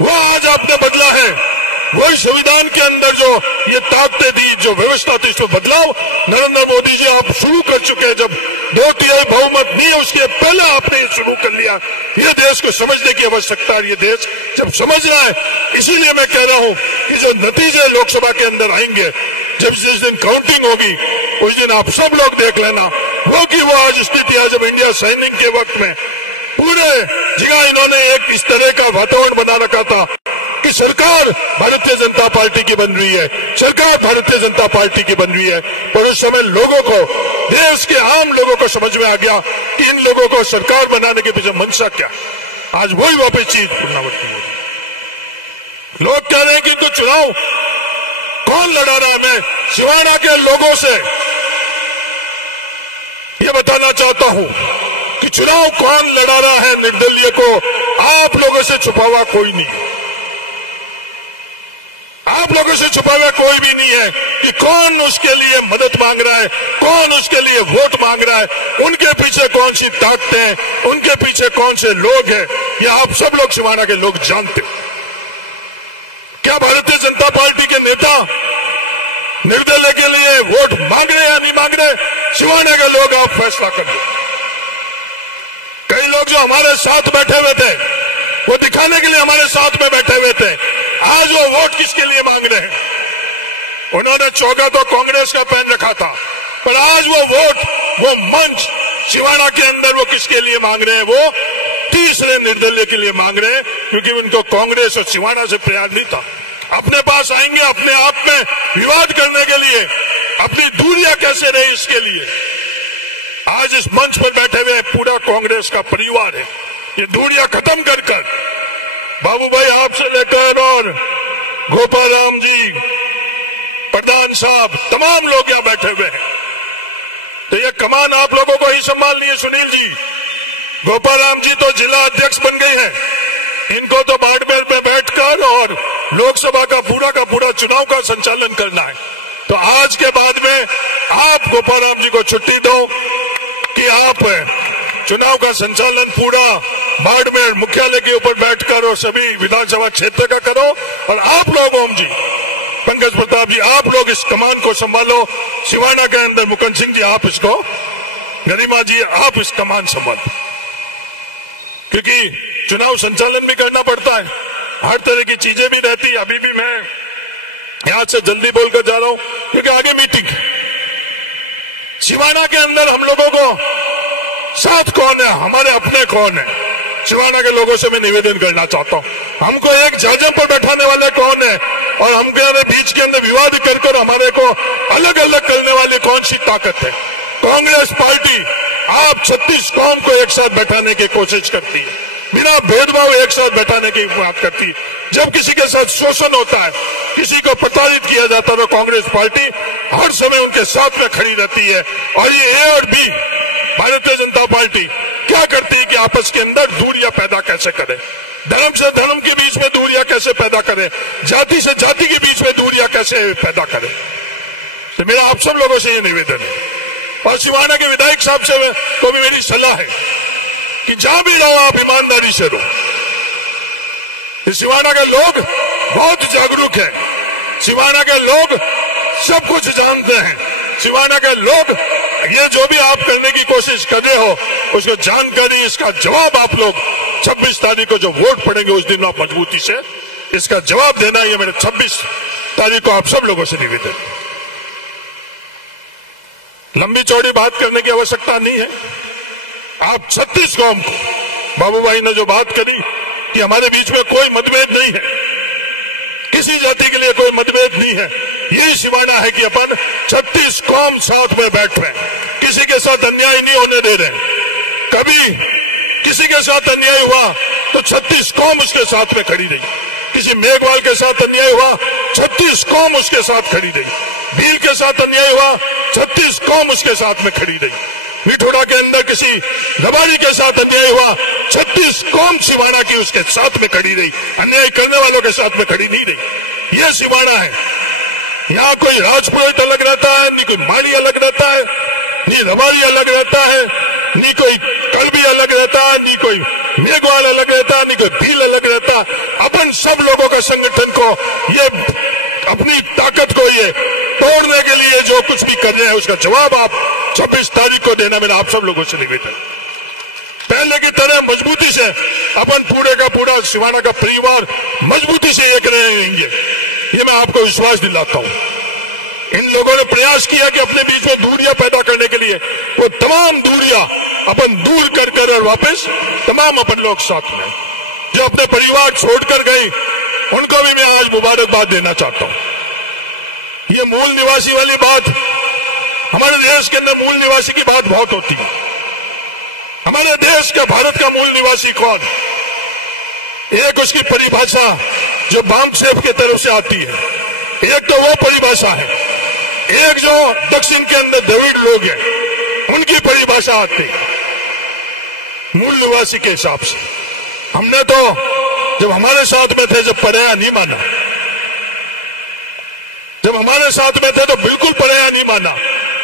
वो आज आपने बदला है। वही संविधान के अंदर जो ये ताकतें दी, जो व्यवस्था थी, इसमें बदलाव नरेंद्र मोदी जी आप शुरू कर चुके हैं। जब 2/3 बहुमत नहीं है उसके पहले आपने ये शुरू कर लिया। ये देश को समझने की आवश्यकता है। ये देश जब समझ रहा है, इसीलिए मैं कह रहा हूं कि जो नतीजे लोकसभा के अंदर आएंगे, जब जिस दिन काउंटिंग होगी उस दिन आप सब लोग देख लेना वो कि वो आज स्थिति है। जब इंडिया साइनिंग के वक्त में पूरे जगह इन्होंने एक इस तरह का वातावरण बना रखा था कि सरकार भारतीय जनता पार्टी की बन रही है, सरकार भारतीय जनता पार्टी की बन रही है, पर उस समय लोगों को, देश के आम लोगों को समझ में आ गया कि इन लोगों को सरकार बनाने के पीछे मंशा क्या। आज वही वापस चीज पुनरावृत्ति हो रही। लोग कह रहे हैं कि तो चुनाव कौन लड़ा रहा है? मैं सिवाना के लोगों से ये बताना चाहता हूं कि चुनाव कौन लड़ा रहा है निर्दलीय को, आप लोगों से छुपा हुआ कोई नहीं। आप लोगों से छुपा हुआ कोई भी नहीं है कि कौन उसके लिए मदद मांग रहा है, कौन उसके लिए वोट मांग रहा है, उनके पीछे कौन सी ताकतें हैं, उनके पीछे कौन से लोग हैं, ये आप सब लोग सिवाना के लोग जानते हो। क्या भारतीय जनता पार्टी के नेता निर्दलीय के लिए वोट मांग रहे हैं या नहीं मांग रहे? सिवाना के लोग आप फैसला कर दो। कई लोग जो हमारे साथ बैठे हुए थे, वो दिखाने के लिए हमारे साथ में बैठे हुए थे, आज वो वोट किसके लिए मांग रहे हैं? उन्होंने चौका तो कांग्रेस का पहन रखा था, पर आज वो वोट, वो मंच सिवाना के अंदर वो किसके लिए मांग रहे हैं? वो तीसरे निर्दलीय के लिए मांग रहे हैं, क्योंकि उनको कांग्रेस और सिवाना से प्यार नहीं था। अपने पास आएंगे अपने आप में विवाद करने के लिए, अपनी दूरियां कैसे रहे इसके लिए। आज इस मंच पर बैठे हुए पूरा कांग्रेस का परिवार है। ये दूरियां खत्म कर बाबू भाई आपसे लेकर और गोपाल राम जी, प्रधान साहब, तमाम लोग यहां बैठे हुए हैं। तो ये कमान आप लोगों को ही संभालनी है सुनील जी। गोपाराम जी तो जिला अध्यक्ष बन गए हैं, इनको तो बाड़मेर में बैठकर और लोकसभा का पूरा चुनाव का संचालन करना है। तो आज के बाद में आप गोपाराम जी को छुट्टी दो कि आप चुनाव का संचालन पूरा बाड़मेर मुख्यालय के ऊपर बैठकर और सभी विधानसभा क्षेत्र का करो। और आप लोग, ओम जी, पंकज प्रताप जी, आप लोग इस कमान को संभालो। सिवाना के अंदर मुकुंद सिंह जी, आप इसको, गरिमा जी, आप इस कमान संभालो, क्योंकि चुनाव संचालन भी करना पड़ता है, हर तरह की चीजें भी रहती है। अभी भी मैं यहां से जल्दी बोलकर जा रहा हूं क्योंकि आगे मीटिंग। सिवाना के अंदर हम लोगों को साथ कौन है, हमारे अपने कौन है, सिवाना के लोगों से मैं निवेदन करना चाहता हूं, हमको एक जाजम पर बैठाने वाले कौन है और हमारे बीच के अंदर विवाद कर हमारे को अलग अलग करने वाली कौन सी ताकत है। कांग्रेस पार्टी आप 36 कौम को एक साथ बैठाने की कोशिश करती है, बिना भेदभाव एक साथ बैठाने की बात करती है। जब किसी के साथ शोषण होता है, किसी को प्रताड़ित किया जाता है, तो कांग्रेस पार्टी हर समय उनके साथ में खड़ी रहती है। और ये ए और बी, भारतीय जनता पार्टी क्या करती है कि आपस के अंदर दूरियां पैदा कैसे करे, धर्म से धर्म के बीच में दूरियां कैसे पैदा करे, जाति से जाति के बीच में दूरियां कैसे पैदा करे। तो मेरा आप सब लोगों से ये निवेदन है, और सिवाना के विधायक साहब से को भी मेरी सलाह है कि जहां भी रहो आप ईमानदारी से रहो। सिवाना के लोग बहुत जागरूक हैं, सिवाना के लोग सब कुछ जानते हैं, सिवाना के लोग ये जो भी आप करने की कोशिश कर रहे हो उसको जानकारी, इसका जवाब आप लोग 26 तारीख को जो वोट पड़ेंगे उस दिन आप मजबूती से इसका जवाब देना। ये मेरे 26 तारीख को आप सब लोगों से निवेदन। लंबी चौड़ी बात करने की आवश्यकता नहीं है। आप 36 कौम को, बाबू भाई ने जो बात करी कि हमारे बीच में कोई मतभेद नहीं है, किसी जाति के लिए कोई मतभेद नहीं है, यही सिवाना है कि अपन 36 कौम साथ में बैठ रहे हैं, किसी के साथ अन्याय नहीं होने दे रहे। कभी किसी के साथ अन्याय हुआ तो 36 कौम उसके साथ में खड़ी रही, किसी मेघवाल के साथ अन्याय हुआ 36 कौम उसके साथ खड़ी रही, भील के साथ अन्याय हुआ 36 कौम उसके साथ में खड़ी रही, मिठोड़ा के अंदर किसी रबारी के साथ अन्याय हुआ 36 कौम सिवाना की उसके साथ में खड़ी रही, अन्याय करने वालों के साथ में खड़ी नहीं रही। यह सिवाना है। यहाँ कोई राजपुरोहित अलग रहता है, नहीं कोई माली अलग रहता है, नहीं रबारी अलग रहता है, नहीं कोई कलबी अलग रहता है, नहीं कोई मेघवाल अलग रहता है, नहीं कोई भील अलग रहता। अपन सब लोगों का संगठन को ये अपनी ताकत को ये तोड़ने के लिए जो कुछ भी कर रहे हैं उसका जवाब आप 26 तारीख को देना। मेरा आप सब लोगों से निवेदन, पहले की तरह मजबूती से अपन पूरे का पूरा सिवाना का परिवार मजबूती से एक रहेंगे, ये मैं आपको विश्वास दिलाता हूं। इन लोगों ने प्रयास किया कि अपने बीच में दूरियां पैदा करने के लिए वो तमाम दूरियां अपन दूर कर और वापस तमाम अपन लोग साथ में जो अपने परिवार छोड़कर गए उनको भी मैं आज मुबारकबाद देना चाहता हूं। ये मूल निवासी वाली बात, हमारे देश के अंदर मूल निवासी की बात बहुत होती है। हमारे देश का, भारत का मूल निवासी कौन? एक उसकी परिभाषा जो बामसेफ की तरफ से आती है, एक तो वो परिभाषा है, एक जो दक्षिण के अंदर द्रविड़ लोग हैं उनकी परिभाषा आती है मूल निवासी के हिसाब से। हमने तो जब हमारे साथ में थे जब पराया नहीं माना, जब हमारे साथ में थे तो बिल्कुल पराया नहीं माना।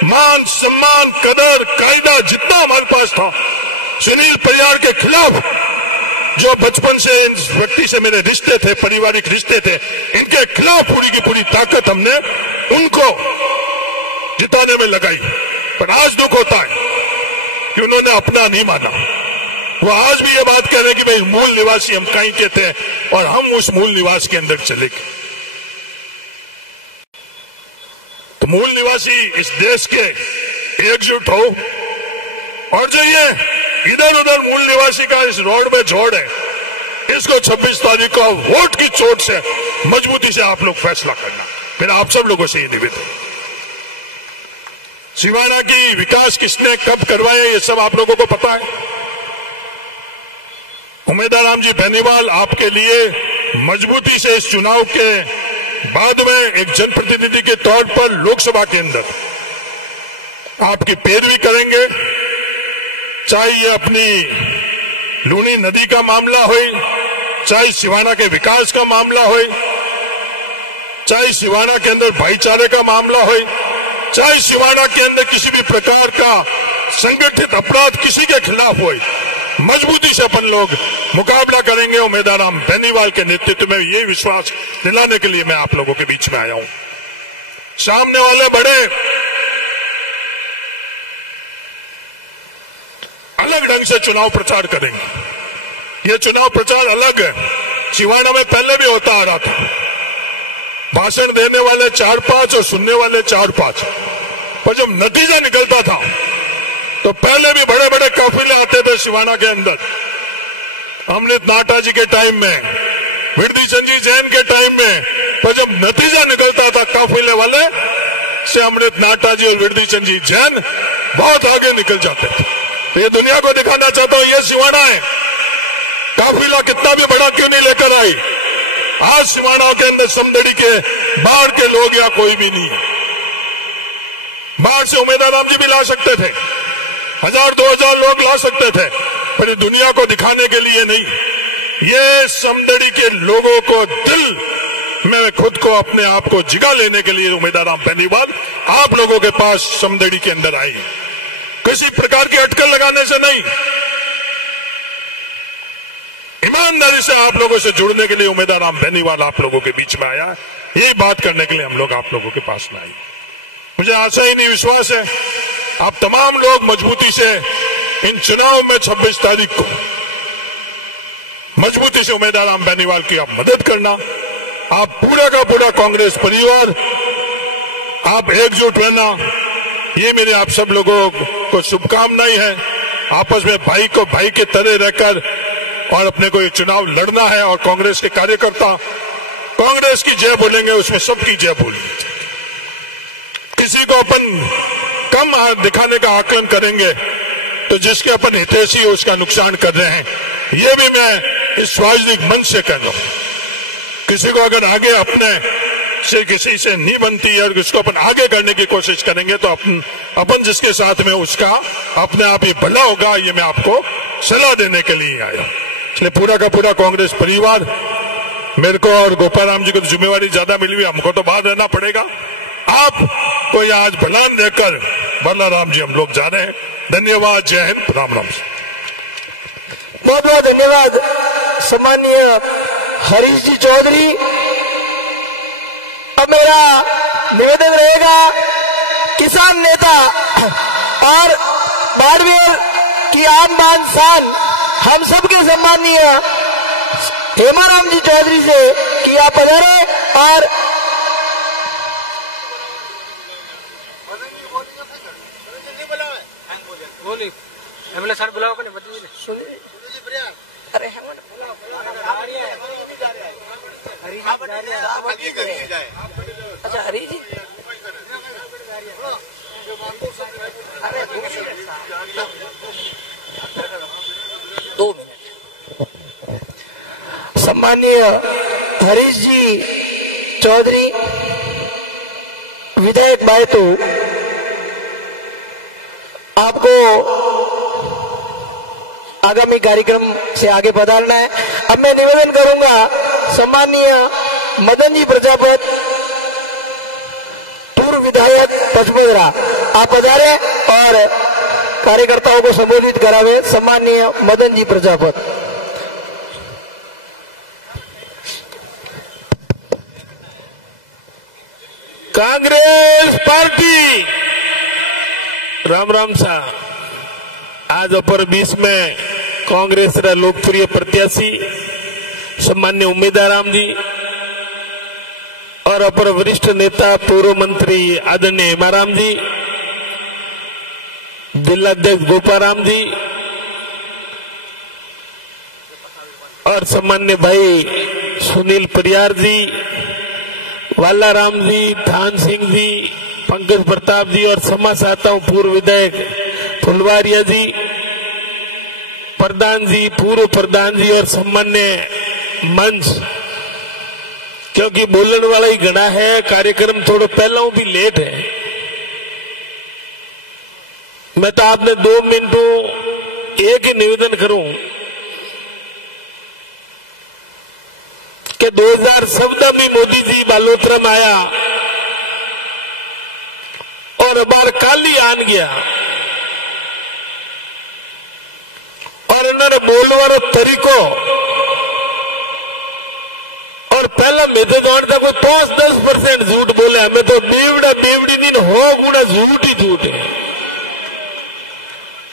मान सम्मान कदर कायदा जितना हमारे पास था, सुनील परियार के खिलाफ जो बचपन से इन व्यक्ति से मेरे रिश्ते थे, पारिवारिक रिश्ते थे, इनके खिलाफ पूरी की पूरी ताकत हमने उनको जिताने में लगाई। पर आज दुख होता है कि उन्होंने अपना नहीं माना। वो आज भी ये बात कह रहे हैं कि भाई मूल निवासी हम कहीं के थे और हम उस मूल निवास के अंदर चले गए। तो मूल निवासी इस देश के एकजुट हो, और जो ये इधर उधर मूल निवासी का इस रोड में जोड़ है, इसको 26 तारीख को वोट की चोट से मजबूती से आप लोग फैसला करना। मेरा आप सब लोगों से ये निवेदन। सिवाना की विकास किसने कब करवाया ये सब आप लोगों को पता है। उमेदवार राम जी बेनीवाल आपके लिए मजबूती से इस चुनाव के बाद में एक जनप्रतिनिधि के तौर पर लोकसभा के अंदर आपकी पैरवी करेंगे, चाहे ये अपनी लूनी नदी का मामला हो, चाहे सिवाना के विकास का मामला हो, चाहे सिवाना के अंदर भाईचारे का मामला हो, चाहे सिवाना के अंदर किसी भी प्रकार का संगठित अपराध किसी के खिलाफ हो, मजबूती से अपन लोग मुकाबला करेंगे। उमेदवार राम बेनीवाल के नेतृत्व में ये विश्वास दिलाने के लिए मैं आप लोगों के बीच में आया हूं। सामने वाले बड़े अलग ढंग से चुनाव प्रचार करेंगे। ये चुनाव प्रचार अलग है। सिवाना में पहले भी होता आ रहा था, भाषण देने वाले 4-5 और सुनने वाले 4-5, पर जब नतीजा निकलता था तो पहले भी बड़े बड़े काफिले आते थे सिवाना के अंदर। अमृत नाटा जी के टाइम में, वृद्धि चंद जी जैन के टाइम में, पर जब नतीजा निकलता था काफिले वाले से अमृत नाटा जी और वृद्धि चंद जी जैन बहुत आगे निकल जाते थे। तो ये दुनिया को दिखाना चाहता हूं, ये सिवाना है। काफिला कितना भी बड़ा क्यों नहीं लेकर आई, आज सिवाना के अंदर समदड़ी के बाढ़ के लोग या कोई भी नहीं। बाढ़ से उमेदवार राम जी भी ला सकते थे, 1000-2000 लोग ला सकते थे, पर ये दुनिया को दिखाने के लिए नहीं। ये समदड़ी के लोगों को दिल में खुद को अपने आप को जिगा लेने के लिए उमेदवार राम बेनीवाल आप लोगों के पास समदड़ी के अंदर आई, किसी प्रकार की अटकल लगाने से नहीं, ईमानदारी से आप लोगों से जुड़ने के लिए उमेदवार राम बेनीवाल आप लोगों के बीच में आया। यही बात करने के लिए हम लोग आप लोगों के पास में आए। मुझे आशा ही नहीं, विश्वास है आप तमाम लोग मजबूती से इन चुनाव में 26 तारीख को मजबूती से उमेदवार राम बेनीवाल की आप मदद करना। आप पूरा का पूरा कांग्रेस परिवार आप एकजुट रहना, ये मेरे आप सब लोगों को शुभकामनाएं हैं। आपस में भाई को भाई के तरह रहकर और अपने को ये चुनाव लड़ना है। और कांग्रेस के कार्यकर्ता कांग्रेस की जय बोलेंगे, उसमें सबकी जय बोलेंगे। किसी को अपन कम दिखाने का आकलन करेंगे तो जिसके अपन हितैषी है उसका नुकसान कर रहे हैं। ये भी मैं इस सार्वजनिक मंच से कह रहा हूं, किसी को अगर आगे अपने से किसी से नहीं बनती है और उसको अपन आगे करने की कोशिश करेंगे तो अपन जिसके साथ में उसका अपने आप ही भला होगा। ये मैं आपको सलाह देने के लिए आया। इसलिए पूरा का पूरा कांग्रेस परिवार, मेरे को और गोपाल राम जी को तो जिम्मेवारी ज्यादा मिली हुई, हमको तो बाहर रहना पड़ेगा। आप को आज बलान देकर बल्ला राम जी हम लोग जा रहे हैं। धन्यवाद, जय हिंद, राम राम। बहुत बहुत धन्यवाद सम्माननीय हरीश जी चौधरी। अब मेरा निवेदन रहेगा किसान नेता और बाड़मेर की आन बान शान हम सबके सम्माननीय हेमाराम जी चौधरी से कि आप पधारे और एमएलए सर बुलाओ कि नहीं अरे अच्छा हरी जी अरे 2 मिनट। सम्माननीय हरीश जी चौधरी विधायक बायतू, आपको आगामी कार्यक्रम से आगे पधारना है। अब मैं निवेदन करूंगा सम्माननीय मदन जी प्रजापत, पूर्व विधायक पचमोदरा, आप पधारे और कार्यकर्ताओं को संबोधित करावे। सम्माननीय मदन जी प्रजापत। कांग्रेस पार्टी राम राम सा। आज अपर 20 में कांग्रेस रा लोकप्रिय प्रत्याशी सम्मान्य उमेदवार राम जी और अपर वरिष्ठ नेता पूर्व मंत्री आदरणीय हेमाराम जी, जिला अध्यक्ष गोपाल राम जी और सम्मान्य भाई सुनील परियार जी, वाला राम जी, थान सिंह जी, पंकज प्रताप जी और समाज चाहता हूं पूर्व विधायक फुलवारिया जी, प्रधान जी, पूर्व प्रधान जी और सम्मान्य मंच, क्योंकि बोलने वाला ही घना है, कार्यक्रम थोड़ा पहला भी लेट है। मैं तो आपने 2 मिनटों एक ही निवेदन करूं कि 2014 में मोदी जी बालोतरा में आया और बार काली आन गया और इन्होंने बोलवारो तरीको और पहला मैं तो जानता कोई 5-10% झूठ बोले, हमें तो बेवड़ा बेवड़ी नहीं हो गुना झूठ ही झूठ है।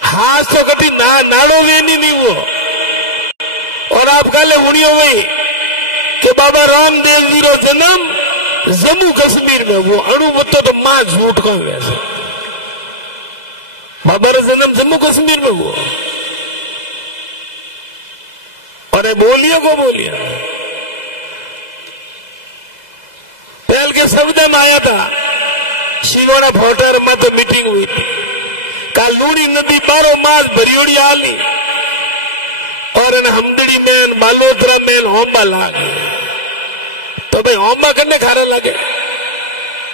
हाथ तो कभी नाड़ो वे नहीं वो। और आप कल उड़ियो वही कि बाबा रामदेव जी रो जन्म जम्मू कश्मीर में, वो अणुवत्तो तो मां झूठ का वैसे बाबा रो जन्म जम्मू कश्मीर में वो। और बोलियो को बोलिया पहल के शब्द में आया था शिवोड़ा फोटर में तो मीटिंग हुई थी, कालूनी नदी बारो मास भरियोड़ी आली और इन हमदड़ी में बालोतरा में होम्बा लाग, तो भाई होम्बा करने खारा लगे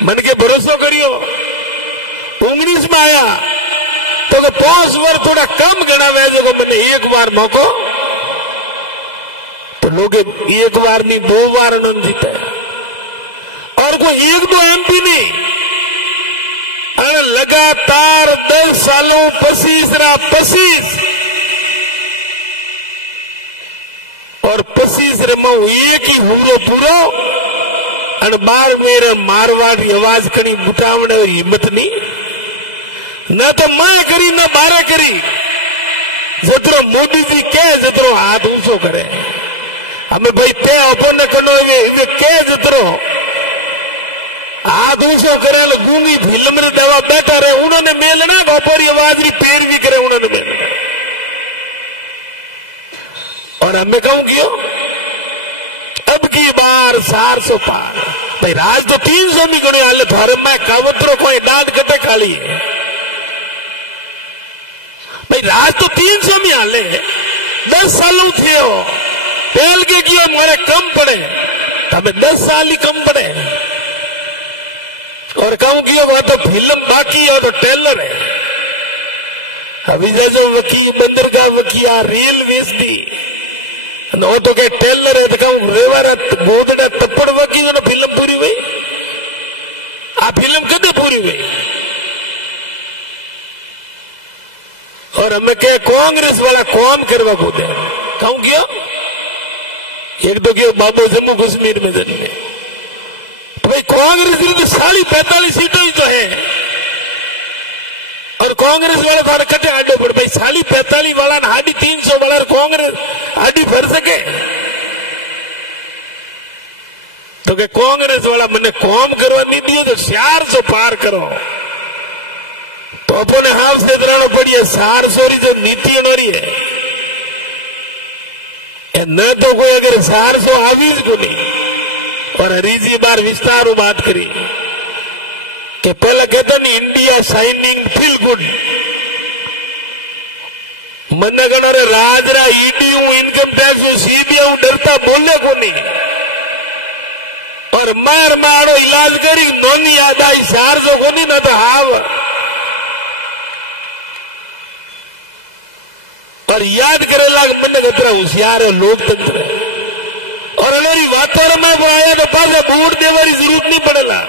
मन के भरोसा करियो। 19 में आया तो 5 बार थोड़ा कम गणा वैसे को मैंने एक बार मौको तो लोग एक बार नहीं 2 बार उन्होंने जीता और कोई 1-2 MP नहीं, अरे लगातार 10 सालों 25 और 25 रमो एक ही हुरो पूरो और बार मेरे मारवाड़ी आवाज करी बुटावने और हिम्मत नहीं, न तो मैं करी न बारे करी। जतरो मोदी जी के जतरो हाथ ऊंचो करे हमें भाई ते अपन कनो वे के जतरो हाथ ऊंचो करे गूंगी फिल्म रे दवा बैठा रहे उन्होंने मेलना गोपरी आवाज री पैरवी करे उन्होंने मेलना। और हमें कहूं क्यों अब की बार 400 पार भाई राज तो 300 में गणे आले धर्म में कावतरो कोई डांट कटे खाली है भाई राज तो 300 में आले 10 सालों थे हो पहल के किया मारे कम पड़े हमें 10 साल ही कम पड़े। और कहूं कि वो तो फिल्म बाकी है तो टेलर है अभी जो वकील बंदर का वकिया रेल वेच दी वो तो के टेलर है तो कहूं रेवारा गोदड़ा तप्पड़ वकी ना फिल्म पूरी हुई आ फिल्म कदे पूरी हुई। और हमें के कांग्रेस वाला कौन करवा को दे कहूं क्यों एक तो क्यों बाबू जम्मू कश्मीर में जन्मे भाई कांग्रेस की 45 सीटें ही तो है और कांग्रेस वाले थाने कटे आडो पर भाई 45 वाला हाडी 300 वाला कांग्रेस हाडी भर सके तो के कांग्रेस वाला मैंने कौम करवा नहीं दियो तो 400 पार करो तो अपने हाथ से दरानो पड़ी है 400 जो नीति अनोरी है न तो कोई अगर 400 आवीज को नहीं। और हरीजी बार विस्तार बात करी कि पहले कहता नहीं इंडिया साइनिंग फील गुड मन गण अरे Rajhara ED income tax CBI डरता बोले को नहीं और मार मारो इलाज करी नोनी याद आई 400 को नहीं ना तो हाव और याद करे लाग मन कतरा होशियार है लोकतंत्र है और अलोरी वातावरण में आया तो पास वोट देवारी जरूरत नहीं पड़ेगा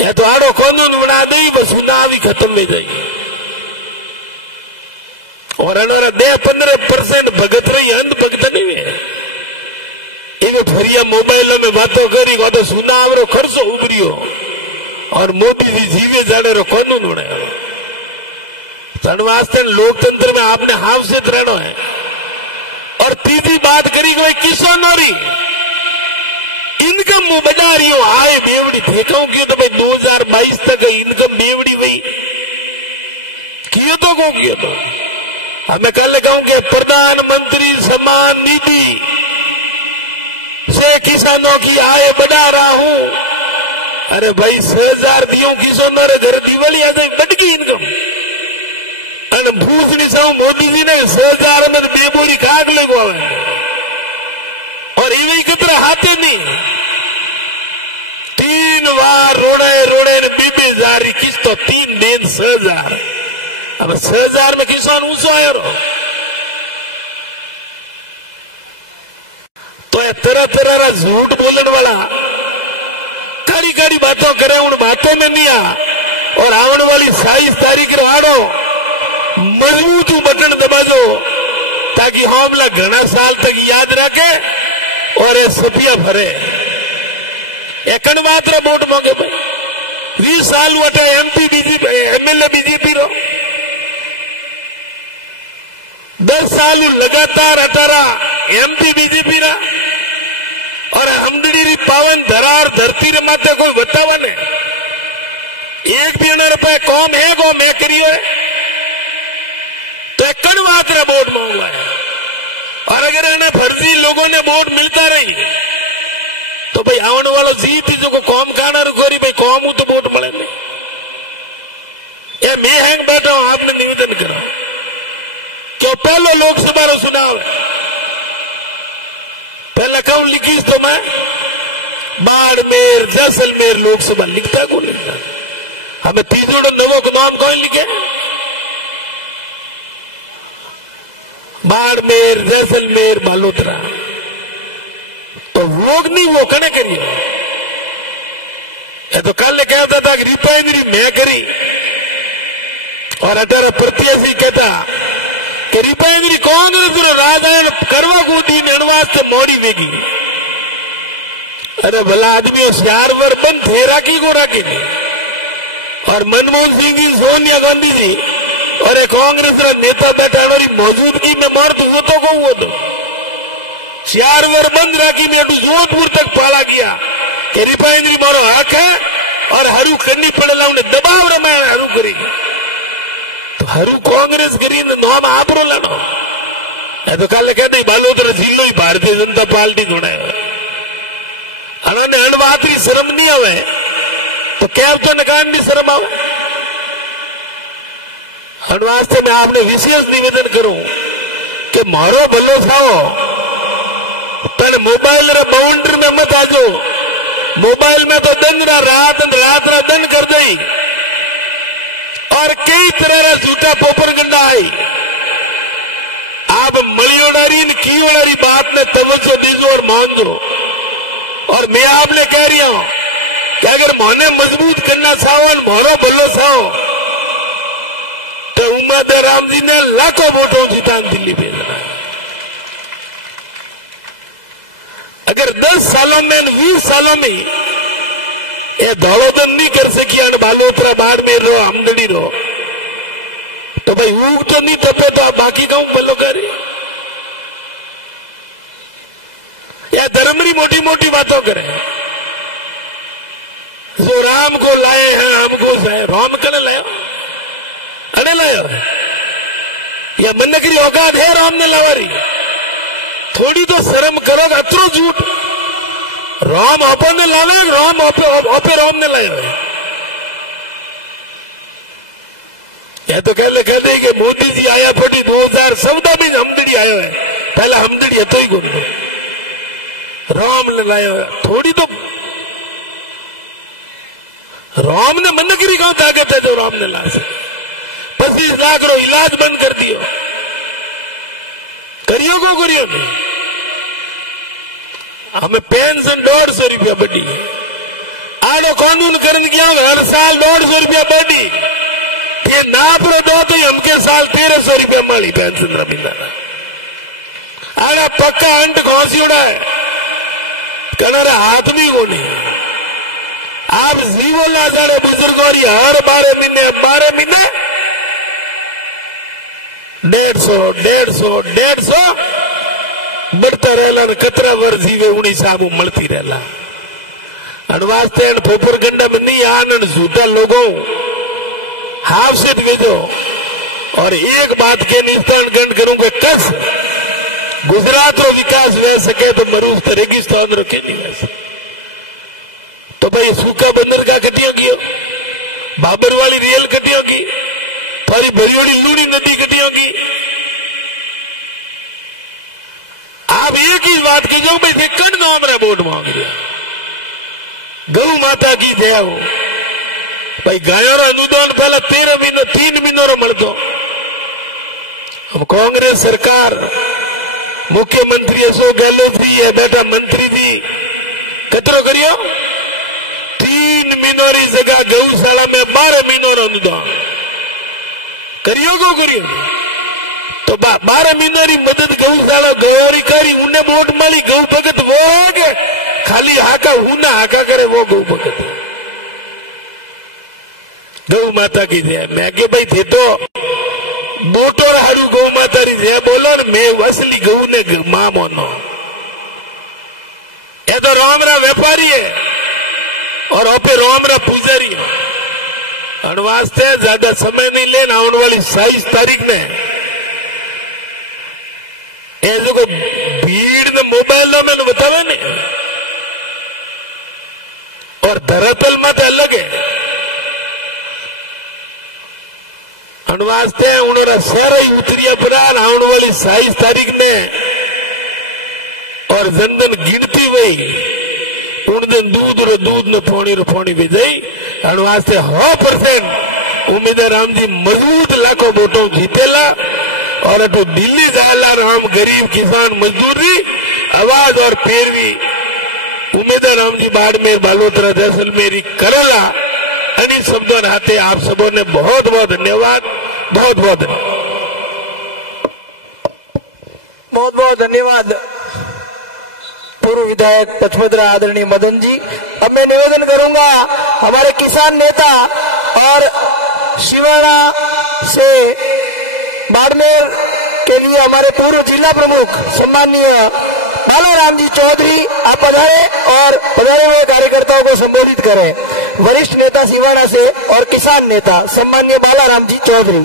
या तो आड़ो कानून बना दे बस चुनाव ही खत्म हो जाएगी। और अनोरा 10-15% भगत रही अंध भगत नहीं है ये फरिया मोबाइल में बातों करी तो चुनाव रो खर्चो उभरियो और मोदी जी जीवे जाने रो कानून बनाया तन वास्ते लोकतंत्र में आपने हाफ से रहना है। और तीसरी बात करी कोई किसानों री इनकम बढ़ा रही हो आए बेवड़ी देखा क्यों तो भाई 2022 तक इनकम बेवड़ी हुई कियो तो को कियो तो हमें कल कहूं कि प्रधानमंत्री सम्मान निधि से किसानों की आय बढ़ा रहा हूं। अरे भाई 6,000 दियो किसानों रे घर दिवाली आ जाए बढ़ गई इनकम भूसनी साहू मोदी जी ने 6,000 में बेबोरी काग ले गो और इवे कितने हाथे नहीं 3 बार रोड़े बीबे जारी किस्त तो 3 दिन 6,000 अब 6,000 में किसान ऊंचो आयो तरह तरह का झूठ बोलने वाला कड़ी कड़ी बातों करे, उन बातों में नहीं आ। और आने वाली 27 तारीख आड़ो मजबूत बटन दबाजो ताकि हमला घना साल तक याद रखे और ये सपिया भरे। एकन मात्र वोट मांगे भाई 20 साल वटे MP बीजेपी MLA बीजेपी रो 10 साल लगातार 18 MP बीजेपी रा और हमदड़ी री पावन धरार धरती रे माते कोई बतावा ने 1 बिलियन रुपए कौम है गो मैं करियो है तो एकन मात्र वोट मांगवा है। और अगर इन्हें फर्जी लोगों ने वोट मिलता रही तो भाई आने वालों जीत जो को कौम खाना रुकोरी भाई कौम तो वोट मिले नहीं। या मैं हैंग बैठा हूं, आपने निवेदन करा क्यों पहले लोकसभा रो सुनाव पहला कौन लिखीस तो मैं बाड़मेर जैसलमेर लोकसभा लिखता को लिखता हमें तीसरों नवों को नाम कौन लिखे बाड़मेर जैसलमेर बालोतरा तो वो नहीं वो कने करिए। ये तो कल कहता था कि रिफाइनरी मैं करी और 18 प्रत्याशी कहता कि रिफाइनरी कांग्रेस राजधानी करवा को दी वास्ते मोड़ी वेगी। अरे भला आदमी होशियार वर बंद थे राखी को राखी नहीं। और मनमोहन सिंह जी सोनिया गांधी जी और एक कांग्रेस नेता बैठा मौजूदगी में मार तो वो तो कहूँ वो तो चार वर बंद राखी में जोधपुर तक पाला गया कि रिफाइनरी मारो हक है और हरू करनी पड़ेगा उन्हें दबाव रमाया हरू करी तो हरू कांग्रेस करी नाम आप रो लानो तो कल कहते बालोतरा जिलो ही भारतीय जनता पार्टी जोड़ा है अने अणवातरी शर्म नहीं आवे तो क्या तो नकान भी शर्म आओ। वास्ते मैं आपने विशेष निवेदन करूं कि मारो भलो थाओ पर मोबाइल रे बाउंड्री में मत आजो। मोबाइल में तो दिन रात दिन कर दई और कई तरह का झूठा पोपरगंडा आई। आप मलियोडारी कीओडारी बात में तवज्जो दीजो और मान दो। और मैं आपने कह रही हूं कि अगर मोने मजबूत करना चाहो और मोरो भलो चाहो तो उम्मीदवार राम जी ने लाखों वोटों जिता दिल्ली भेजना। अगर 10 सालों में 20 सालों में ये दौड़ोदन नहीं कर सकी और बालोतरा बाड़मेर रो हमदड़ी रो तो भाई ऊग तो नहीं तपे तो आप बाकी कहूं पलो करे या धर्मरी मोटी मोटी बातों करें। जो राम को लाए हैं हमको राम कने लायो अने लायो या मन नकरी औकात है राम ने लावारी थोड़ी तो शर्म करो अतरो झूठ राम अपन ने लावे राम ओपे राम ने लायो। या तो कहते कि मोदी जी आया फोटी 2014 में हमदड़ी आयो है पहले हमदड़ी तो ही घूम राम ने लायो है थोड़ी तो राम ने मन की गांव ताकत है जो राम ने ला सके। 25 लाख रो इलाज बंद कर दियो करियो को करियो नहीं हमें पेंशन 150 रुपया बढ़ी है आड़ो कानून करन गया हर साल 150 रुपया बढ़ी ये नाप रो दो तो हमके साल 1300 रुपया माली पेंशन रमिंदा आड़ा पक्का अंट घोसी उड़ा है कनारा हाथ भी को नहीं। आप जीवो ला जाने बुजुर्ग और हर 12 महीने 150 बढ़ता रहला कतरा वर जीवे उन्हीं सामू मलती रहला अनवास्ते पोपरगंडा में नहीं आनंद झूठा लोगों हाफ सेट भेजो। और एक बात के निस्तान गंड करूंगा कस गुजरात रो विकास वे सके तो मरूफ तो रेगिस्तान रो के नहीं वे सके तो भाई सूखा बंदर का कटियों की बाबर वाली रेल कटियों की थोड़ी बड़ी लूनी नदी कटियों की। आप एक ही बात की जो भाई कण नो हमारा वोट मांग दिया गौ माता की दया हो भाई गायों रो अनुदान पहला 3 महीनों रो मर दो। अब कांग्रेस सरकार मुख्यमंत्री अशोक गहलोत जी है बेटा मंत्री जी कतरो करियो 3 महीनों री जगह गौशाला में 12 महीनों अनुदान करियो को करियो तो 12 महीनों री मदद गौशाला गौरी करी उन्हें वोट माली गौ भगत वो है के खाली हाका हुना हाका करे वो गौ भगत गौ माता की जय। मैं के भाई थे तो बोटोर हारू गौ माता री जय बोलो न मैं असली गौ ने मां मोनो ये तो रामरा व्यापारी है और ओपे रामरा पुजारी है। वास्ते ज्यादा समय नहीं लेना आने वाली 27 तारीख में ऐसे को भीड़ ने मोबाइल में बतावे ने और धरातल में तो अलग है। वास्ते उन्होंने सारा उतरी अपराध आने वाली 27 तारीख में और जनधन गिनती हुई उन दिन दूध न फोनी विजयी वास्ते 100% उम्मीदवार राम जी मजबूत लाखों वोटों जीतेला और अटू दिल्ली जाएला राम गरीब किसान मजदूरी आवाज और पैरवी उम्मीदवार राम जी बाड़मेर बालोतरा जैसलमेरी करेला। अन्य शब्दों हाथे आप सबों ने बहुत बहुत धन्यवाद बहुत बहुत धन्यवाद पूर्व विधायक पचमद्रा आदरणीय मदन जी। अब मैं निवेदन करूंगा हमारे किसान नेता और शिवाना से बाड़मेर के लिए हमारे पूर्व जिला प्रमुख सम्माननीय बालाराम जी चौधरी आप पधारे और पधारे हुए कार्यकर्ताओं को संबोधित करें। वरिष्ठ नेता शिवाना से और किसान नेता सम्माननीय बालाराम जी चौधरी।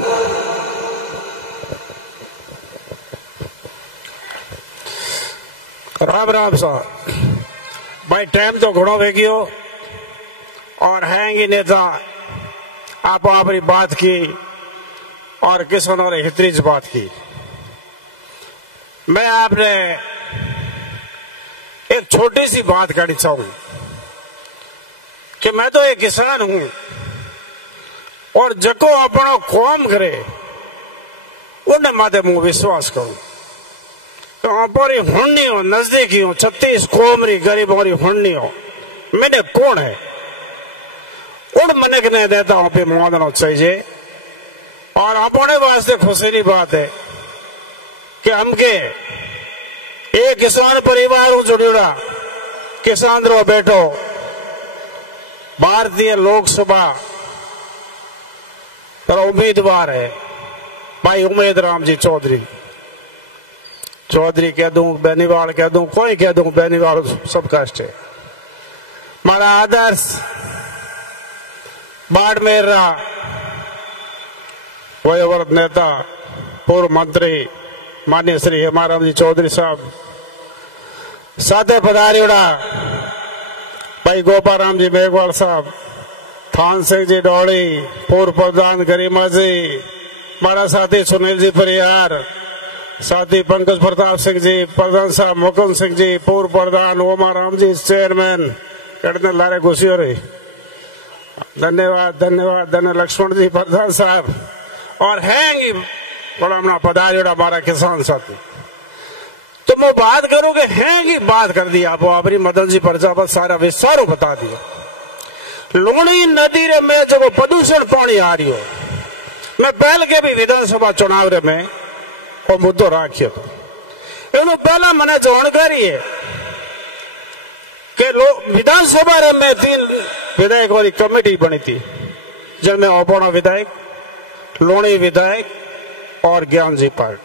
राम राम साहब भाई टाइम तो घोड़ो वेगियो और हैंगी नेता आप अपनी बात की और किसानों ने हितरीज बात की। मैं आपने एक छोटी सी बात करनी चाहूंगी कि मैं तो एक किसान हूं और जको अपनो कौम करे उन्हें माते मुंह विश्वास करूं तो अपनी हुन्नी हो नजदीकी हो 36 कौम री गरीबों री हुन्नी हो मैंने कौन है उन मन ने देता हूं पे मोदन चाहिए। और अपने वास्ते खुशी की बात है कि हमके एक किसान परिवार जुड़ा किसान रो बैठो भारतीय लोकसभा का उम्मीदवार है भाई उम्मीद राम जी चौधरी कह दूं बेनीवाल कह दूं कोई कह दूं बेनीवाल सब कष्ट है। हमारा आदर्श बाड़मेर वयोवृद्ध नेता पूर्व मंत्री माननीय श्री हेमाराम जी चौधरी साहब साथे पधारियोड़ा भाई गोपाराम जी मेघवाल साहब थान सिंह जी डोड़ी पूर्व प्रधान गरिमा जी हमारा साथी सुनील जी परिहार साथी पंकज प्रताप सिंह जी प्रधान साहब मुकुंद सिंह जी पूर्व प्रधान ओमाराम जी चेयरमैन कड़ने लारे घुसी हो रही धन्यवाद लक्ष्मण जी प्रधान साहब और हैंगी बड़ा पधारियोड़ा हमारा किसान साथी। तो मैं बात करूं कि हैंगी बात कर दी आप अपनी मदन जी प्रजापत सारा विस्तार बता दिया। लूणी नदी रे में जो प्रदूषण पानी आ रही हो मैं पहले के भी विधानसभा चुनाव रे में वो मुद्दो राखियो तो पहला मैंने जानकारी है कि विधानसभा रे में 3 विधायक वाली कमेटी बनी थी जिनमें ओपना विधायक लूणी विधायक और ज्ञान जी पार्ट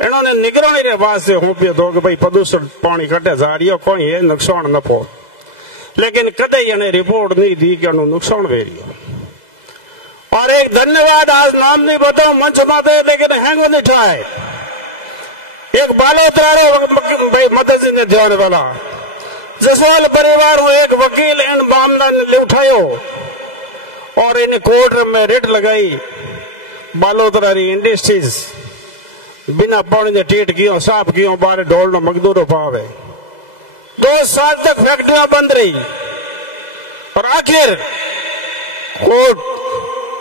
इन्होंने निगरानी रे वास्ते हूं पियो दो कि भाई प्रदूषण पानी कटे जा रही है कोई है नुकसान न पो लेकिन कदे इन्हें रिपोर्ट नहीं दी कि नुकसान वे रही है। और एक धन्यवाद आज नाम नहीं बताऊं मंच माते लेकिन हैंगो नहीं ठाए एक बालोतरा भाई मदद जी ने ध्यान वाला जसवाल परिवार हो एक वकील इन मामला ने उठायो और इन कोर्ट में रिट लगाई बालोतरा इंडस्ट्रीज बिना पानी ने टीट कियो साफ कियो बारे ढोल न मजदूरों पावे 2 साल तक फैक्ट्रियां बंद रही और आखिर कोर्ट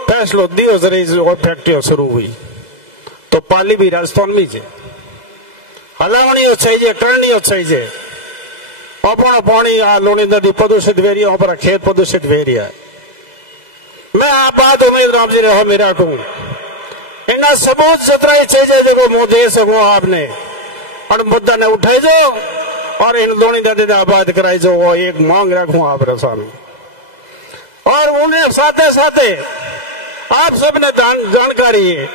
फैसलो दियो जरिए और फैक्ट्रियां शुरू हुई तो पाली भी राजस्थान में जे हलावणियों चाहिए, करणियों चाहिए। अपना पानी आ लोणी नदी प्रदूषित वे रही है, अपना खेत प्रदूषित वे रही है। मैं आप बात उम्मीद राम जी रहो मेरा कहूं इन्ना सबूत सतरा ही चाहिए जो मुंह दे सको आपने और मुद्दा ने उठाई जो और इन लोणी नदी ने आबाद कराई जो वो एक मांग रखूं आप सामने। और उन्हें साथे साथे आप सबने जानकारी है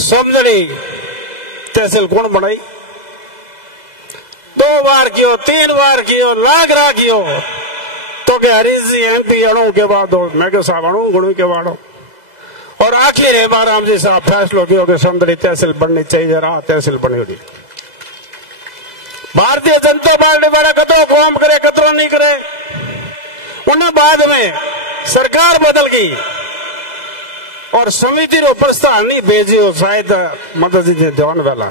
समझनी तहसील कौन बनाई, 2 बार कियो, 3 बार कियो, लाख रा कियो तो के हरीश जी MP अणु के बाद मैं के साहब अणु गुणु के वाड़ो और आखिर है राम जी साहब फैसलो किया कि समदड़ी तहसील बननी चाहिए, रहा तहसील बनी होगी। भारतीय जनता पार्टी वाला कतरो काम करे कतरो नहीं करे। उन्हें बाद में सरकार बदल गई और समिति रो प्रस्ताव नहीं भेजियो शायद मदद जी ध्यान वाला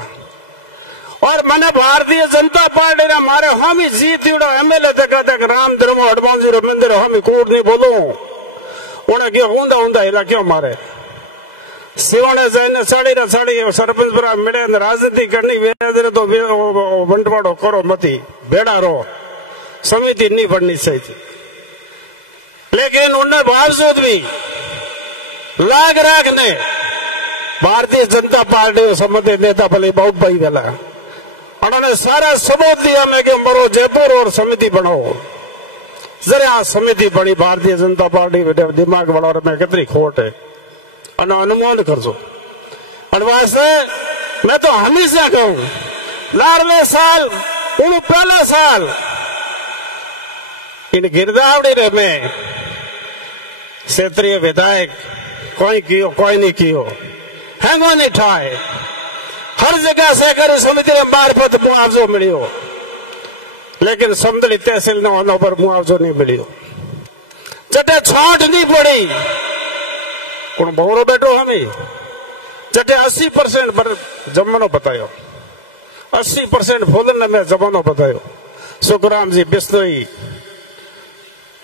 और मैंने भारतीय जनता पार्टी ने मारे हम ही जीत MLA तक राम धर्मो हनुमान जी रो मंदिर हम ही कूट नहीं बोलो उन्हें क्यों ऊंधा ऊंधा हिला क्यों मारे सिवाने जाने साड़ी सरपंच पर मिले राजनीति करनी वे तो बंटवाड़ो करो मती बेड़ा रो समिति नहीं बननी चाहिए। लेकिन उन्हें बावजूद भी लाग राग ने भारतीय जनता पार्टी संबंधित नेता भले बहुत भाई वेला उन्होंने सारा सबूत दिया मैं कि मरो जयपुर और समिति बनाओ। जरा समिति बड़ी भारतीय जनता पार्टी दिमाग वाला और मैं कितनी खोट है अनुमान कर दो। मैं तो हमेशा कहूं लारवे साल उन पहले साल इन गिरदावड़ी में क्षेत्रीय विधायक कोई कियो कोई नहीं कियो हैंगो नहीं ठाए हर जगह सहकारी समिति ने मार्फत मुआवजो मिलियो लेकिन समदड़ी तहसील ने पर मुआवजो नहीं मिलियो। जटे छांट नहीं पड़ी कौन बहुरो बैठो हमें जटे 80% पर जमानो बतायो 80% भोजन में जमानो बतायो। सुखराम जी बिस्तोई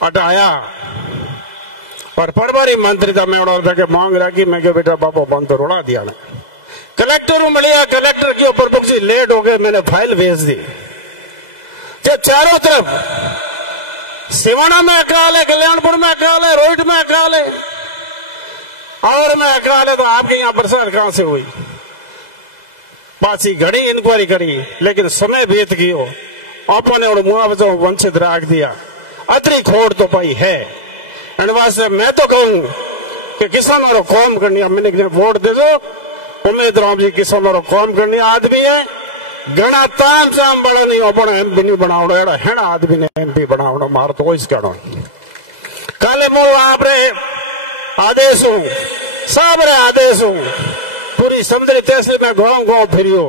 हटाया और प्रभारी मंत्री था मैं के मांग रहा कि मैं बेटा बाबा बंद तो रोड़ा दिया ना कलेक्टर मिलिया कलेक्टर के ऊपर प्रमुख जी लेट हो गए मैंने फाइल भेज दी जब चारों तरफ सिवाना में अकाल है कल्याणपुर में अकाल है रोहित में अकाल है और में अकाल है तो आपके यहाँ बरसात कहां से हुई। बासी घड़ी इंक्वायरी करी लेकिन समय बीत गयो अपने और मुआवजा वंचित रख दिया अतरी खोड़ तो पाई है। वास्ते मैं तो कहूं कि किसानों को कौम करनी मैंने वोट दे दो उम्मीद राम जी किसानों को कौम करनी आदमी है घना ताम चाम बड़ा नहीं अपना MP नहीं बनावड़ो एड़ा हेड़ा आदमी ने MP बनावड़ो मार तो इस कहना काले मो आप रे आदेश हूं सब रे आदेश हूं पूरी समदड़ी तहसील में गांव फिरियो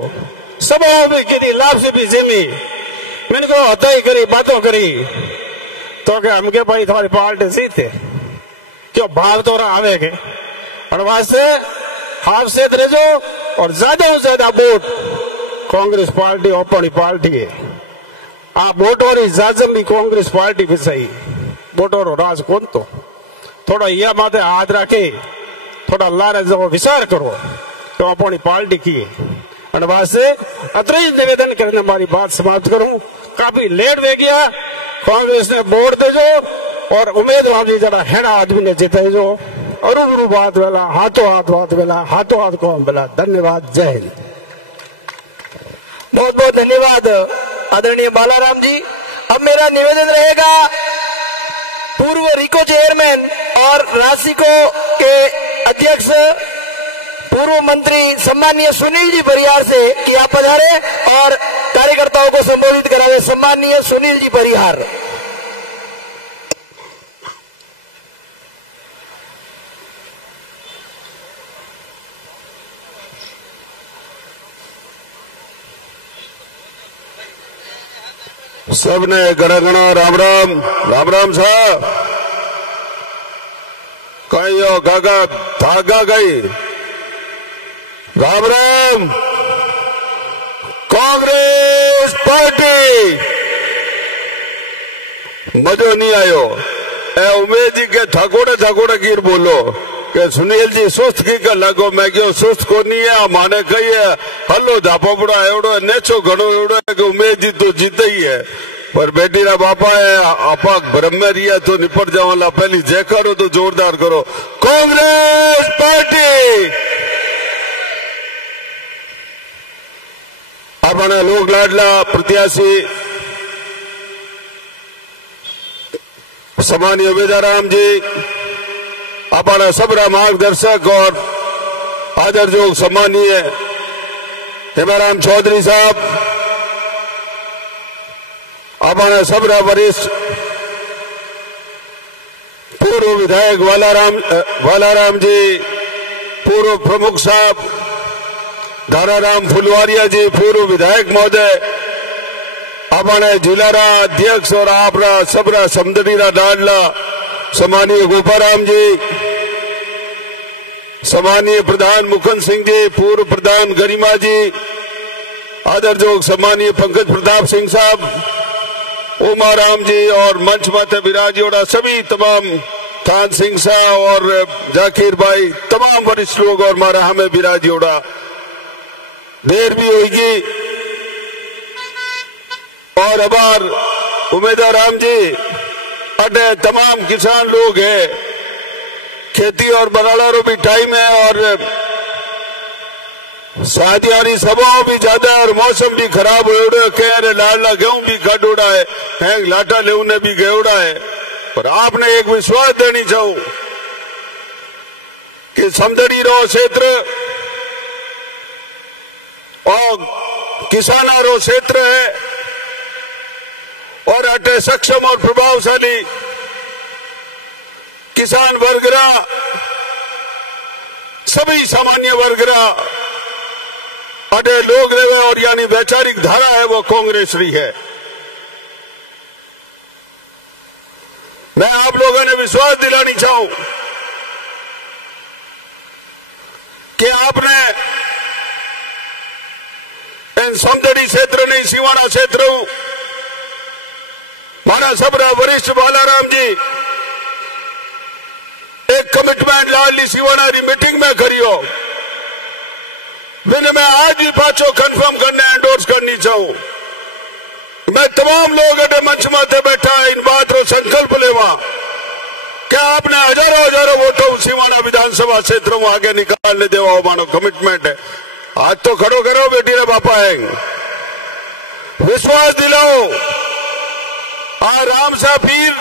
सब भी की लाभ से भी जिमी मैंने को हताई करी बातों करी तो क्या हमके भाई तुम्हारी पार्टी जीते क्यों भाव तो आवे के और वास्ते हाफ से जो और ज्यादा से ज्यादा वोट कांग्रेस पार्टी अपनी पार्टी है आप वोटों जाजम भी कांग्रेस पार्टी भी सही वोटों राज कौन तो थोड़ा यह माते हाथ रखे थोड़ा लारे जो विचार करो तो अपनी पार्टी की है वास्ते अतरे निवेदन करने हमारी बात समाप्त करूं काफी लेट हो गया कांग्रेस ने वोट दे जो और उम्मीद राम जी जरा हेड़ा आदमी ने जीते जो अरूबरू बात वेला हाथों हाथ बात वेला हाथों हाथ कौन वेला। धन्यवाद जय हिंद। बहुत बहुत धन्यवाद आदरणीय बालाराम जी। अब मेरा निवेदन रहेगा पूर्व रिको चेयरमैन और राशिको के अध्यक्ष पूर्व मंत्री सम्माननीय सुनील जी परिहार से कि आप पधारे और कार्यकर्ताओं को संबोधित करावे। सम्माननीय सुनील जी परिहार। सबने गणा गणा राम राम राम राम साहब कहीं हो गागा धागा गई राम राम। कांग्रेस पार्टी मजो नहीं आयो ए उम्मीद के थकोड़े गिर बोलो कि सुनील जी सुस्त की कर लगो मैं क्यों सुस्त को नहीं है माने कही है हलो झापोपड़ा एवडो नेचो घणो एवडो है कि उमेद जी तो जीते ही है, पर बेटी रा बापा है आपा भ्रम में रिया तो निपट जावाला। पहली जय करो तो जोरदार करो। कांग्रेस पार्टी अपना लोक लाडला प्रत्याशी सम्मानीय उमेदराम जी, अपना सबरा मार्गदर्शक और आदर जो सम्मानीय हेमाराम चौधरी साहब, अपना सबरा वरिष्ठ पूर्व विधायक वालाराम जी, पूर्व प्रमुख साहब धाराराम फुलवारिया जी, पूर्व विधायक महोदय, अपने जिला अध्यक्ष और आपरा सबरा समदड़ी लाडला सम्मानीय गोपाराम जी, सम्मानीय प्रधान मुकुंद सिंह जी, पूर्व प्रधान गरिमा जी, आदर जोग सम्मानीय पंकज प्रताप सिंह साहब, उमाराम जी और मंच माते विराजियोड़ा सभी तमाम थान सिंह साहब और जाकिर भाई, तमाम वरिष्ठ लोग और मारा हमें विराजियोड़ा देर भी होगी। और अबार उमेदराम जी अटे तमाम किसान लोग है, खेती और बरालारो भी टाइम है और शादियारी सभा भी ज्यादा है और मौसम भी खराब हो कह रहे लाडला गेहूं भी काटोड़ा है, हैंग लाटा ले उन्हें भी गेवड़ा है। पर आपने एक विश्वास देनी चाहूं कि समदड़ी रो क्षेत्र और किसाना रो क्षेत्र है और अटे सक्षम और प्रभावशाली किसान वर्गरा सभी सामान्य वर्गरा अटे लोग रहे और यानी वैचारिक धारा है वो कांग्रेस रही है। मैं आप लोगों ने विश्वास दिलानी चाहूं कि आपने इन समदड़ी क्षेत्र नहीं सिवाना क्षेत्र माना सबरा वरिष्ठ बालाराम जी एक कमिटमेंट लाडली सिवाना री मीटिंग में करियो, मैंने मैं आज भी पांचों कंफर्म करने एंडोर्स करनी चाहूं। मैं तमाम लोग अटे मंच माथे बैठा है इन बात रो संकल्प लेवा क्या आपने हजारों हजारों वोटों सिवाना विधानसभा क्षेत्र में आगे निकालने देवा मानो कमिटमेंट है। आज तो खड़ो करो बेटी रे बापा है, विश्वास दिलाओ। राम सा पीर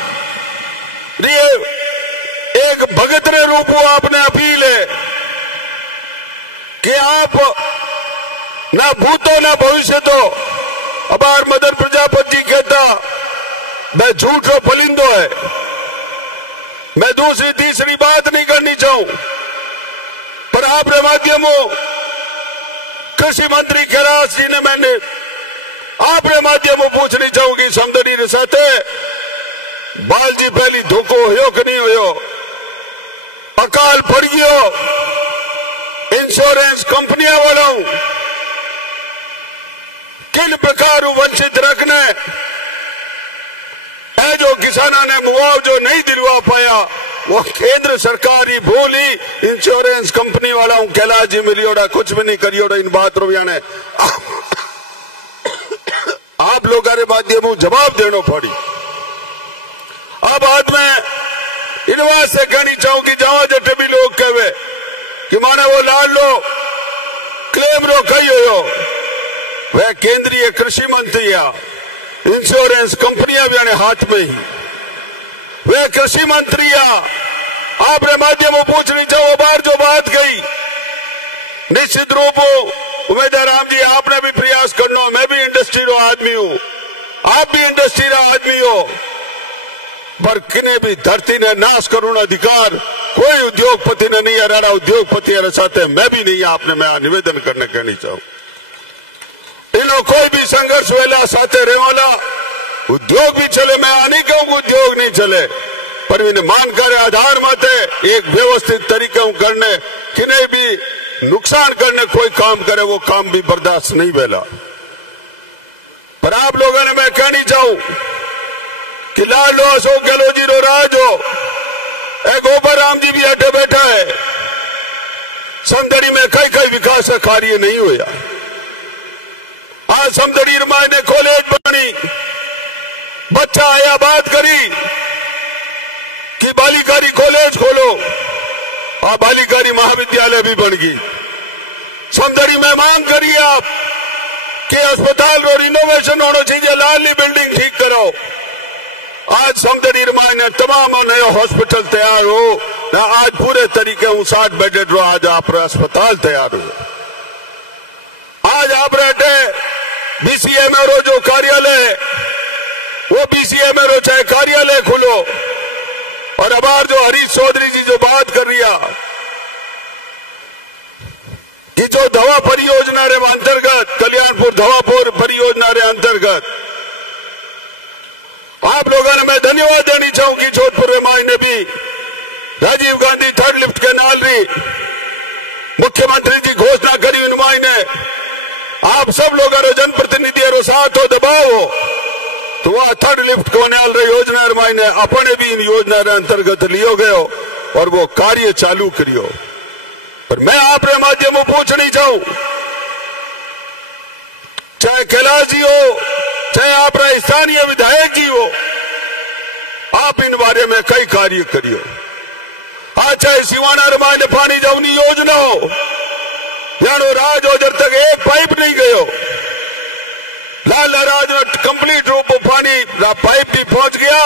एक भगत रे रूप आपने अपील है कि आप ना भूतो ना भविष्य तो अबार मदर प्रजापति कहता मैं झूठ रो फलिंदो है। मैं दूसरी तीसरी बात नहीं करनी चाहूं, पर आपके माध्यमों कृषि मंत्री कैलाश जी ने मैंने आपके माध्यमों पूछनी चाहूंगी समदड़ी रे साथे बाल जी पहली धोखो हो कि नहीं हो, अकाल पड़ गयो इंश्योरेंस कंपनियां वालों किन प्रकार वंचित रखने है जो किसानों ने मुआवजा नहीं दिलवा पाया वो केंद्र सरकार ही भूली इंश्योरेंस कंपनी वाला कैलाश जी मिलियोड़ा कुछ भी नहीं करियोड़ा। इन बात रो ने आप लोगों के माध्यम जवाब देना पड़ी। अब बाद में इन बात से कहनी चाहूंगी जहां जटे भी लोग कहे कि माने वो लाल लो क्लेम रो कही हो वह केंद्रीय कृषि मंत्री या इंश्योरेंस कंपनियां भी आने हाथ में ही वह कृषि मंत्री या आपने माध्यम पूछनी चाहो बार जो बात गई निश्चित रूप उमेदराम जी आपने भी प्रयास करना, मैं भी इंडस्ट्री रो आदमी हूं, आप भी इंडस्ट्री रो आदमी हो, पर किने भी धरती ने नाश करूना अधिकार कोई उद्योगपति ने नहीं हराड़ा। उद्योगपति साथ मैं भी नहीं, आपने मैं निवेदन करने कहनी चाहूं इनो कोई भी संघर्ष वेला साथे रेवाला उद्योग भी चले, मैं आने कहूंगा उद्योग नहीं चले, पर इन्हें मान कर आधार माते एक व्यवस्थित तरीके करने किने भी नुकसान करने कोई काम करे वो काम भी बर्दाश्त नहीं वेला। पर आप लोगों ने मैं कहनी चाहूं कि लाल अशोक गहलोत जी रो राज हो, गोपाराम जी भी अड्डे बैठा है, समदड़ी में कई कई विकास कार्य नहीं हुआ। आज समदड़ी रमाई ने कॉलेज बनी, बच्चा आया बात करी कि बालिकारी कॉलेज खोलो और बालिकारी महाविद्यालय भी बन गई। समदड़ी में मांग करिए आप कि अस्पताल और इनोवेशन होना चाहिए, लाली बिल्डिंग ठीक करो। आज समदड़ी रमाई ने तमाम नए हॉस्पिटल तैयार हो ना, आज पूरे तरीके 60 बेडेड रो आज आप अस्पताल तैयार हो। आज आप रहते बीसीएमआरओ जो कार्यालय, वो बीसीएमआरओ चाहे कार्यालय खुलो। और अब जो हरीश चौधरी जी जो बात कर रही है कि जो दवा परियोजना रे अंतर्गत, कल्याणपुर दवापुर परियोजना रे अंतर्गत आप लोगों ने मैं धन्यवाद देनी चाहूं कि जोधपुर रमाई ने भी राजीव गांधी थर्ड लिफ्ट के नाल रही मुख्यमंत्री जी घोषणा करी नुमाई ने। आप सब लोगों जनप्रतिनिधि साथ हो दबाव हो तो वह थर्ड लिफ्ट को नाल रही योजना रमाई ने अपने भी इन योजना के अंतर्गत लियो गयो और वो कार्य चालू करियो। पर मैं आपके माध्यम में पूछनी चाहूं, चाहे कैलाश जी हो चाहे आप स्थानीय विधायक जी हो, आप इन बारे में कई कार्य करियो। आज चाहे सिवाना रमाई ने पानी जाऊनी योजना हो, यानो राज ओजर तक एक पाइप नहीं गयो, लाल राज में कंप्लीट रूप में पानी पाइप भी पहुंच गया,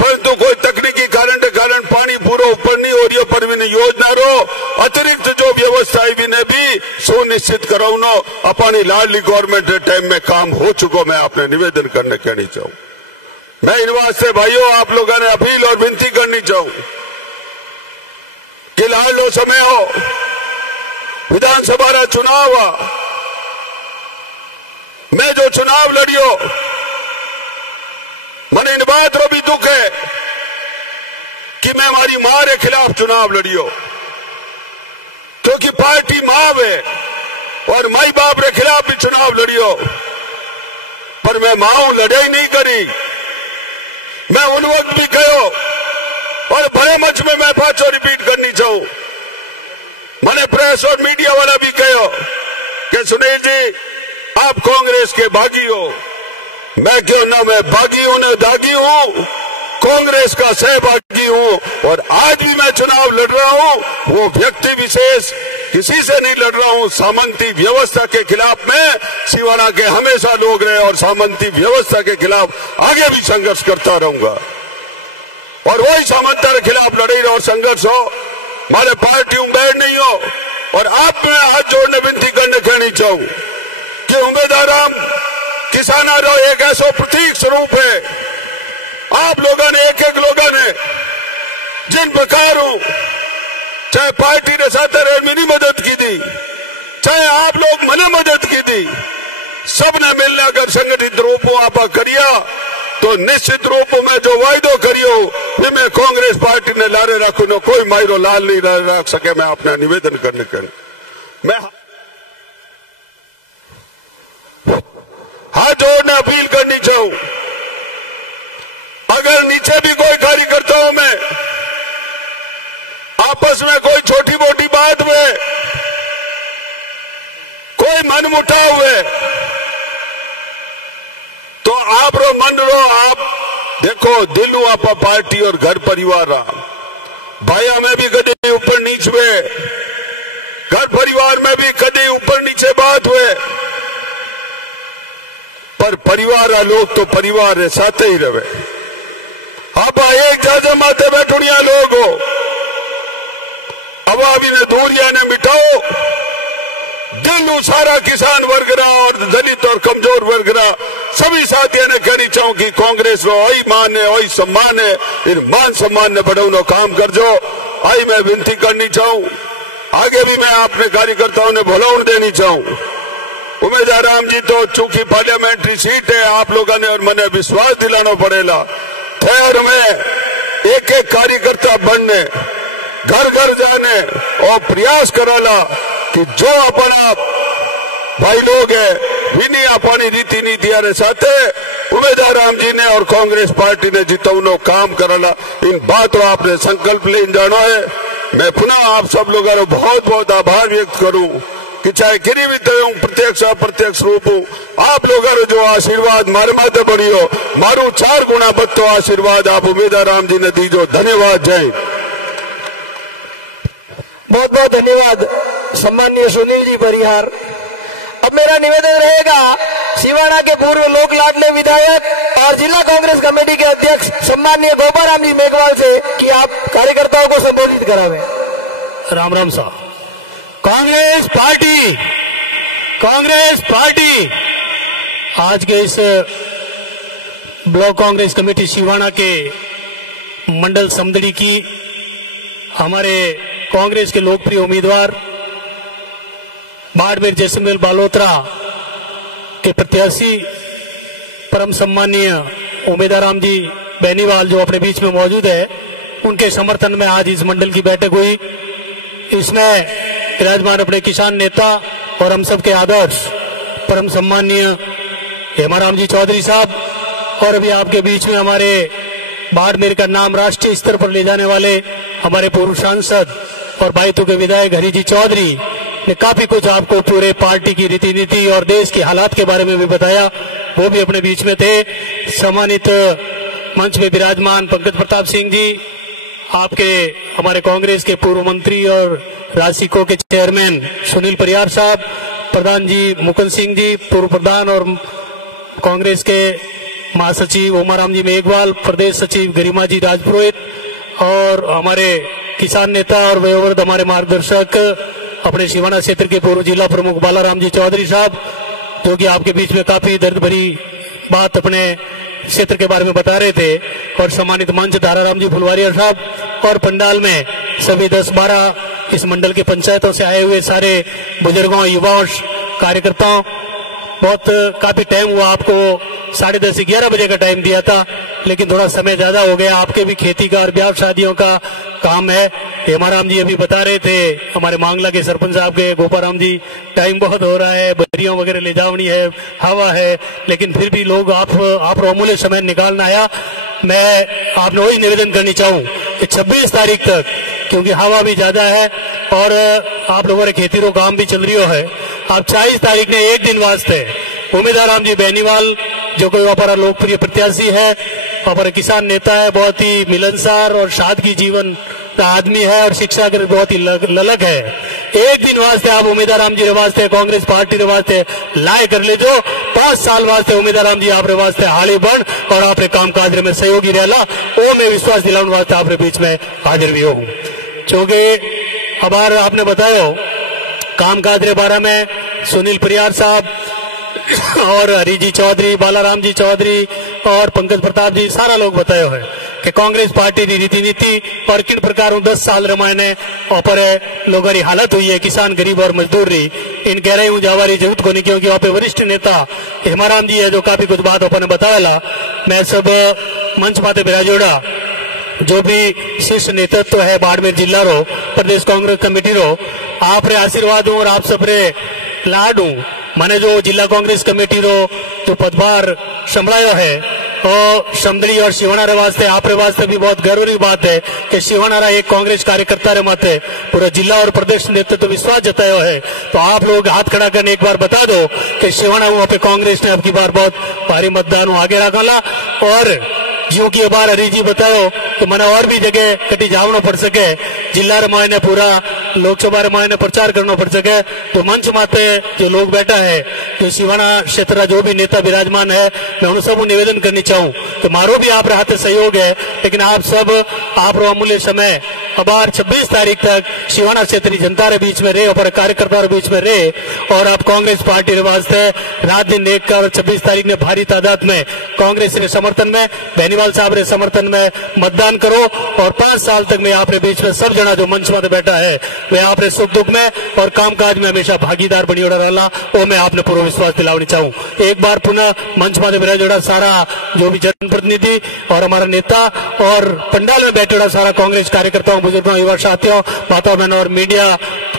परंतु कोई तकनीकी कारण के कारण पानी पूरा ऊपर नहीं हो रही। पर भी योजना रो अतिरिक्त जो व्यवस्थाएं भी ने भी सुनिश्चित कराऊनो अपनी लाडली गवर्नमेंट टाइम में काम हो चुको। मैं आपने निवेदन करने कहनी चाहूं, मैं इन वास्ते भाइयों आप लोगों ने अपील और विनती करनी चाहूं कि लाडलो समय हो, विधानसभा चुनाव हुआ, मैं जो चुनाव लड़ियो मने इन बात रो भी दुख है कि मैं हमारी मां के खिलाफ चुनाव लड़ियो, क्योंकि पार्टी मां है और माई बाप के खिलाफ भी चुनाव लड़ियो। पर मैं मां लड़ाई नहीं करी, मैं उन वक्त भी कहो और बड़े मंच में मैं पांचों रिपीट करनी चाहूं, मैंने प्रेस और मीडिया वाला भी कहो कि सुनील जी आप कांग्रेस के बागी हो। मैं क्यों ना मैं बागी हूं ना दागी हूं, कांग्रेस का सहभागी हूं और आज भी मैं चुनाव लड़ रहा हूं। वो व्यक्ति विशेष किसी से नहीं लड़ रहा हूं, सामंती व्यवस्था के खिलाफ मैं सिवाना के हमेशा लोग रहे और सामंती व्यवस्था के खिलाफ आगे भी संघर्ष करता रहूंगा और वही सामंता के खिलाफ लड़ाई और संघर्ष हो, हमारे पार्टी बैठ नहीं हो। और आप में हाथ जोड़ने विनती करने कहनी चाहूं कि उम्मीदवार किसाना रो एक ऐसा प्रतीक स्वरूप है। आप लोगों ने एक एक लोगों ने जिन प्रकार हो, चाहे पार्टी ने साथ मेरी मदद की थी, चाहे आप लोग मैंने मदद की थी, सबने मिलना कर संगठित रूप आप करिया तो निश्चित रूप में जो वायदो करियो वे मैं कांग्रेस पार्टी ने लारे रखू न कोई मायरो लाल नहीं रख सके। मैं अपना निवेदन करने का मैं हाथ जोड़ने अपील करनी चाहूं, अगर नीचे भी कोई कार्यकर्ता हूं मैं आपस में कोई छोटी मोटी बात में कोई मन मुटाव हुए तो आप रो मन रो आप देखो दिल आप पार्टी और घर परिवार रहा भाइयों में भी कदे ऊपर नीच हुए, घर परिवार में भी कदे ऊपर नीचे बात हुए, पर परिवार लोग तो परिवार साथ ही रहे। आप एक जाजा माते बैठुनिया लोग हो, अब अभी ने दूरिया ने मिटाओ, दिल सारा किसान वर्ग रहा और दलित और कमजोर वर्ग रहा सभी साथियों ने कहनी चाहूं कि कांग्रेस रो वही मान है वही सम्मान है, इन मान सम्मान ने बढ़ाओ काम कर जो आई मैं विनती करनी चाहूं। आगे भी मैं अपने कार्यकर्ताओं ने भलाउन देनी चाहूं। उम्मीदवार राम जी तो चूंकि पार्लियामेंट्री सीट है आप लोगों ने और मैंने विश्वास दिलाना पड़ेगा, खैर में एक एक कार्यकर्ता बनने घर घर जाने और प्रयास कराला कि जो अपना भाई लोग है विनी अपनी रीति नीतियां साथ उम्मीदवार राम जी ने और कांग्रेस पार्टी ने जितौनो काम कराला। इन बातों आपने संकल्प ले जानो है। मैं पुनः आप सब लोगों का बहुत बहुत आभार व्यक्त करूं कि चाहे किरी भी तो प्रत्यक्ष अप्रत्यक्ष रूप आप लोगों जो आशीर्वाद मारे माते बढ़ियो मारू 4 गुना बदतो आशीर्वाद आप उमेदवार राम जी ने दीजो। धन्यवाद। जय। बहुत बहुत धन्यवाद सम्माननीय सुनील जी परिहार। अब मेरा निवेदन रहेगा सिवाना के पूर्व लोक लाडले विधायक और जिला कांग्रेस कमेटी के अध्यक्ष सम्माननीय गोपाराम जी मेघवाल से कि आप कार्यकर्ताओं को संबोधित करावें। राम राम साहब। कांग्रेस पार्टी आज के इस ब्लॉक कांग्रेस कमेटी सिवाना के मंडल समदड़ी की हमारे कांग्रेस के लोकप्रिय उम्मीदवार बाड़मेर जैसलमेर बालोतरा के प्रत्याशी परम सम्मानीय उमेदवार राम जी बेनीवाल जो अपने बीच में मौजूद है, उनके समर्थन में आज इस मंडल की बैठक हुई। इसमें विराजमान अपने किसान नेता और हम सब के आदर्श परम सम्मानीय हेमाराम जी चौधरी साहब और अभी आपके बीच में हमारे बाड़मेर का नाम राष्ट्रीय स्तर पर ले जाने वाले हमारे पूर्व सांसद और बायतू के विधायक हरी जी चौधरी ने काफी कुछ आपको पूरे पार्टी की रीति नीति और देश के हालात के बारे में भी बताया, वो भी अपने बीच में थे। सम्मानित मंच में विराजमान पंकज प्रताप सिंह जी, आपके हमारे कांग्रेस के पूर्व मंत्री और राशिको के चेयरमैन सुनील परियार साहब, प्रधान जी मुकुंद सिंह जी पूर्व प्रधान और कांग्रेस के महासचिव उमाराम जी मेघवाल, प्रदेश सचिव गरिमा जी राजपुरोहित और हमारे किसान नेता और वयोवृद्ध हमारे मार्गदर्शक अपने सिवाना क्षेत्र के पूर्व जिला प्रमुख बालाराम जी चौधरी साहब, जो कि आपके बीच में काफी दर्द भरी बात अपने क्षेत्र के बारे में बता रहे थे, और सम्मानित मंच धाराराम जी फुलवारिया साहब और पंडाल में सभी 10-12 इस मंडल की पंचायतों से आए हुए सारे बुजुर्गों, युवाओं, कार्यकर्ताओं। बहुत काफी टाइम हुआ, आपको 10:30-11 बजे का टाइम दिया था, लेकिन थोड़ा समय ज्यादा हो गया। आपके भी खेती का और ब्याह शादियों का काम है। हेमाराम जी अभी बता रहे थे, हमारे मांगला के सरपंच साहब के गोपाराम जी, टाइम बहुत हो रहा है, बरियों वगैरह ले जावनी है, हवा है, लेकिन फिर भी लोग आप अमूल्य समय निकालना आया। मैं आपने वही निवेदन करनी चाहूँ कि 26 तारीख तक, क्योंकि हवा भी ज्यादा है और आप लोगों ने खेती रो काम भी चल रही है, आप 24 तारीख ने एक दिन वास्ते उमेदवार राम जी बेनीवाल जो कोई हमारा लोकप्रिय प्रत्याशी है, हमारा किसान नेता है, बहुत ही मिलनसार और सादगी जीवन का आदमी है और शिक्षा के बहुत ही ललक है। एक दिन वास्ते आप उमेदवार राम जी रे वास्ते कांग्रेस पार्टी रे वास्ते लाए कर ले जो 5 साल वास्ते उमेदवार राम जी आप रे वास्ते हाली बन और आप रे काम काज में सहयोगी रहला, वो मैं विश्वास दिलाने वास्ते आप रे बीच में हाजिर भी हूँ। चूंकि अब आपने बताया काम काज रे बारे में सुनील परियार साहब और हरी जी चौधरी, बालाराम जी चौधरी और पंकज प्रताप जी, सारा लोग बताए हुए कि कांग्रेस पार्टी की रीति नीति और किन प्रकार 10 साल रमायने और लोगों की हालत हुई है, किसान गरीब और मजदूर रही, इन कह रही हूँ जावारी जरूरत को नहीं, क्योंकि वहाँ पे वरिष्ठ नेता हेमाराम जी है जो काफी कुछ बात अपने बताया। मैं सब मंच पाते बिराजोड़ा जो भी शीर्ष नेतृत्व है बाड़मेर जिला रो, प्रदेश कांग्रेस कमेटी रो, आप रे आशीर्वाद हूँ और आप सब रे लाड हूँ। मैंने जो जिला कांग्रेस कमेटी रो जो पदभार संभाला है और समदड़ी और सिवाना रे वास्ते आप रे वास्ते भी बहुत गर्व की बात है कि सिवाना रा एक कांग्रेस कार्यकर्ता रे माथे पूरा जिला और प्रदेश नेतृत्व विश्वास जताया है। तो आप लोग हाथ खड़ा करने एक बार बता दो कि सिवाना वहाँ पे कांग्रेस ने अब की बार बहुत भारी मतदान आगे रखा। और जो की बार हरी जी बताओ तो मैंने और भी जगह कटी जावना पड़ सके, जिला रमायने पूरा लोकसभा रमायने प्रचार करना पड़ सके, तो मंच माते जो लोग बैठा है, जो सिवाना क्षेत्र जो भी नेता विराजमान है, मैं उन सब निवेदन करनी चाहूँ तो मारो भी आप हाथ सहयोग है, लेकिन आप सब आप अमूल्य समय अबार 26 तारीख तक सिवाना क्षेत्र जनता के बीच में रहे और कार्यकर्ता के बीच में रहे और आप कांग्रेस पार्टी के वास्ते रात दिन एक कर 26 तारीख ने भारी तादाद में कांग्रेस के समर्थन में बेनीवाल साहब के समर्थन में मतदान करो और 5 साल तक मैं आप बीच में सब जना जो मंच में बैठा है वे आप सुख दुख में और कामकाज में हमेशा भागीदार बनी रहा, वो मैं आपने पूरा विश्वास दिलानी चाहूँ। एक बार पुनः मंच में मेरा जोड़ा सारा जो भी जनप्रतिनिधि और हमारा नेता और पंडाल में बैठे सारा कांग्रेस कार्यकर्ताओं, बुजुर्गों, युवा साथियों, माताओं, बहनों और मीडिया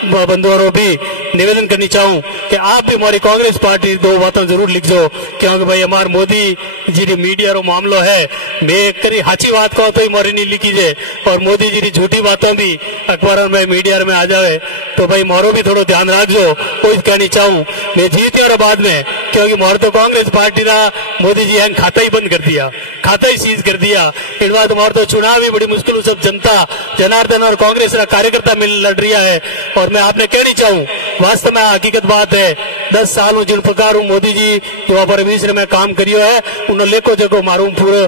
बंधुओं भी निवेदन करनी चाहूँ कि आप भी हमारी कांग्रेस पार्टी दो बातें जरूर लिख दो, क्योंकि भाई हमारे मोदी जी मीडिया रो मामलो है, मैं करी हाची बात कहो तो ही मोरी नहीं लिखी जाए और मोदी जी की झूठी बातों भी अखबारों में मीडिया में आ जाए, तो भाई मोरो भी थोड़ा ध्यान रखो। वो कहनी चाहूँ मैं जीते और बाद में, क्योंकि मोर तो कांग्रेस पार्टी का मोदी जी हैंग खाता ही बंद कर दिया, खाता ही सीज कर दिया। इस बात मोर तो चुनाव भी बड़ी मुश्किल सब जनता जनार्दन और कांग्रेस का कार्यकर्ता मिल लड़ रहा है। और मैं आपने कहनी चाहूँ वास्तव में हकीकत बात है, 10 साल जिन प्रकार मोदी जी जो पर में काम करियो है उन्होंने लेको जो मारू पूरे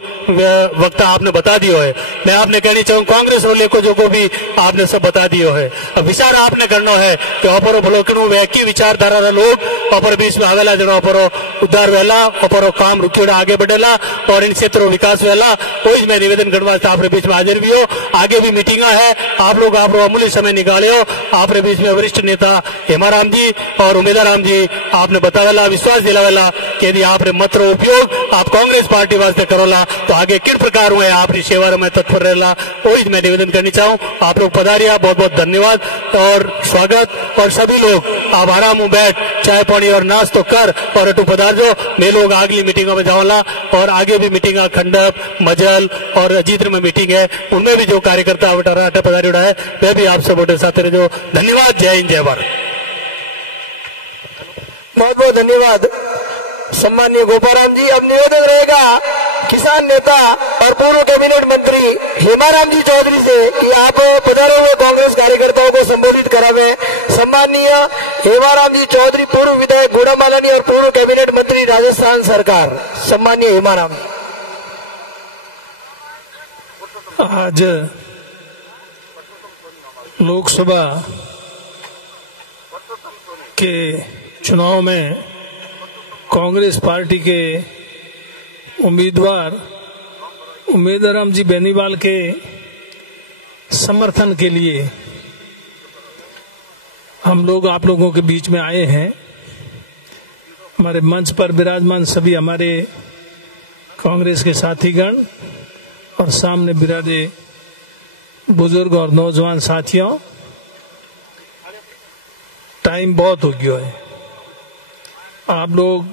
वक्त आपने बता दियो है। मैं आपने कहनी चाहूँ कांग्रेस और लेको जो भी आपने सब बता दियो है। अब विचार आपने करना है कि अपरो भलोकनु वैकी विचारधारा लोग अपर बीच में आवेला जनो अपरो उद्धार वेला अपरो काम रुकियो आगे बढ़ेला और इन क्षेत्रों विकास वेला कोई मैं निवेदन करवा आपरे बीच में हाजिर भी हो। आगे भी मीटिंगा है, आप लोग आप अमूल्य समय निकाले हो। आपरे बीच में वरिष्ठ नेता हेमाराम जी और उमेदवार राम जी आपने बतावेला विश्वास दिलावेला कि यदि आपरे मत रो उपयोग आप कांग्रेस पार्टी वास्ते करोला तो आगे किस प्रकार हुए आपकी सेवा में तत्पर रहेला। वही मैं निवेदन करनी चाहूँ। आप लोग पधारिया, बहुत बहुत धन्यवाद और स्वागत। और सभी लोग आप आराम में बैठ चाय पानी और नाश्तो कर और अटू पधार जो। मैं लोग अगली मीटिंगों में जावाला और आगे भी मीटिंग खंडप मजल और अजीत में मीटिंग है, उनमें भी जो कार्यकर्ता पधारी उड़ा है वह भी आप सब वोटे साथ रहो। धन्यवाद। जय हिंद, जय भारत। बहुत बहुत धन्यवाद सम्माननीय गोपाराम जी। अब निवेदन रहेगा किसान नेता और पूर्व कैबिनेट मंत्री हेमाराम जी चौधरी से कि आप पधारे हुए कांग्रेस कार्यकर्ताओं को संबोधित करावे। सम्माननीय हेमाराम जी चौधरी, पूर्व विधायक गुड़ामालानी और पूर्व कैबिनेट मंत्री राजस्थान सरकार। सम्माननीय हेमाराम। आज लोकसभा के चुनाव में कांग्रेस पार्टी के उम्मीदवार उमेदराम जी बेनीवाल के समर्थन के लिए हम लोग आप लोगों के बीच में आए हैं। हमारे मंच पर विराजमान सभी हमारे कांग्रेस के साथीगण और सामने विराजे बुजुर्ग और नौजवान साथियों, टाइम बहुत हो गया है। आप लोग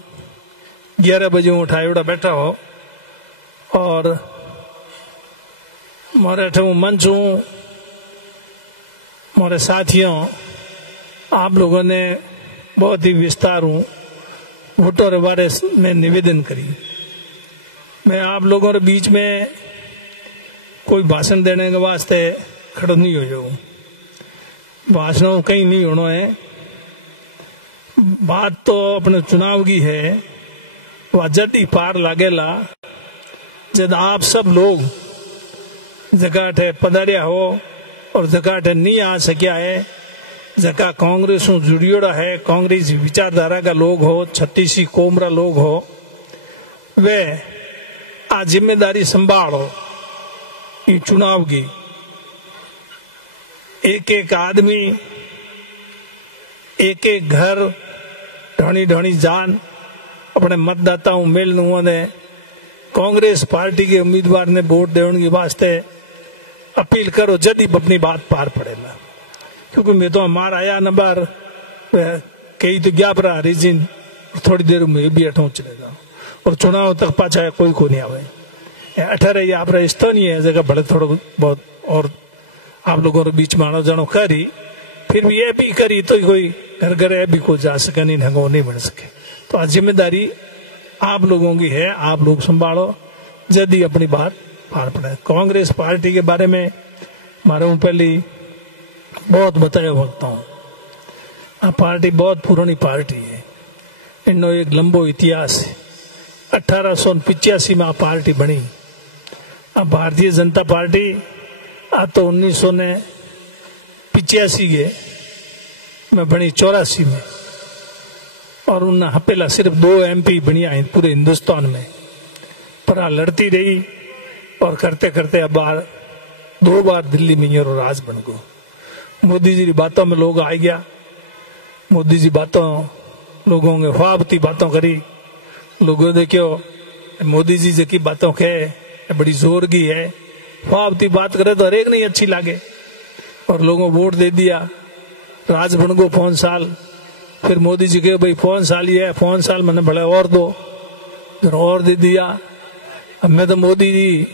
11 बजे उठाए उड़ा बैठा हो और मोरे मंच हूँ मोरे साथियों, आप लोगों ने बहुत ही विस्तार हूँ वोटों के बारे में निवेदन करी। मैं आप लोगों के बीच में कोई भाषण देने के वास्ते खड़ो नहीं हो जाऊँ। भाषणों कहीं नहीं होना है। बात तो अपने चुनाव की है, वह जद ही पार लागेला जब आप सब लोग जगह ठे पधारिया हो और जगह ठे नहीं आ सकिया है, जगह कांग्रेस से जुड़ियोड़ा है, कांग्रेस विचारधारा का लोग हो, छत्तीसी कोमरा लोग हो, वे आ जिम्मेदारी संभालो ये चुनाव की। एक एक आदमी, एक एक घर, ढोनी ढोनी जान अपने मतदाताओं मिलने ने कांग्रेस पार्टी के उम्मीदवार ने वोट देने के वास्ते अपील करो जब ही अपनी बात पार पड़ेगा। क्योंकि मैं तो हमारा आया न बार कई तो क्या पर हरीजिन थोड़ी देर में भी अठो चलेगा और चुनाव तक पाचा कोई को नहीं आवे। 18 या आप इस्तो नहीं है जगह बड़े थोड़ा बहुत और आप लोगों के बीच में आना जानो करी, फिर भी ये भी करी तो कोई घर घर भी को जा सके नहीं, ढंगो नहीं बढ़ सके। तो आज जिम्मेदारी आप लोगों की है, आप लोग संभालो जल्दी अपनी बात पार पड़े। कांग्रेस पार्टी के बारे में हमारे पहले बहुत बताया वक्त हूँ। पार्टी बहुत पुरानी पार्टी है, इनो एक लंबो इतिहास है। 1885 में पार्टी बनी। अब भारतीय जनता पार्टी आ तो 1985 के में बनी 84 में और उन हपेला सिर्फ 2 MP बनिया है पूरे हिंदुस्तान में, पर लड़ती रही और करते करते अब 2 बार दिल्ली में ये राज बन गो। मोदी जी की बातों में लोग आ गया, मोदी जी बातों लोगों ने ख्वाबती बातों करी। लोगों देखियो मोदी जी जी की बातों के बड़ी जोर की है, ख्वाबती बात करे तो हर एक नहीं अच्छी लागे और लोगों वोट दे दिया। राज बन गो 5 साल, फिर मोदी जी के भाई 5 साल ही है, 5 साल मैंने भले और दो, फिर और दे दिया। अब मैं तो मोदी जी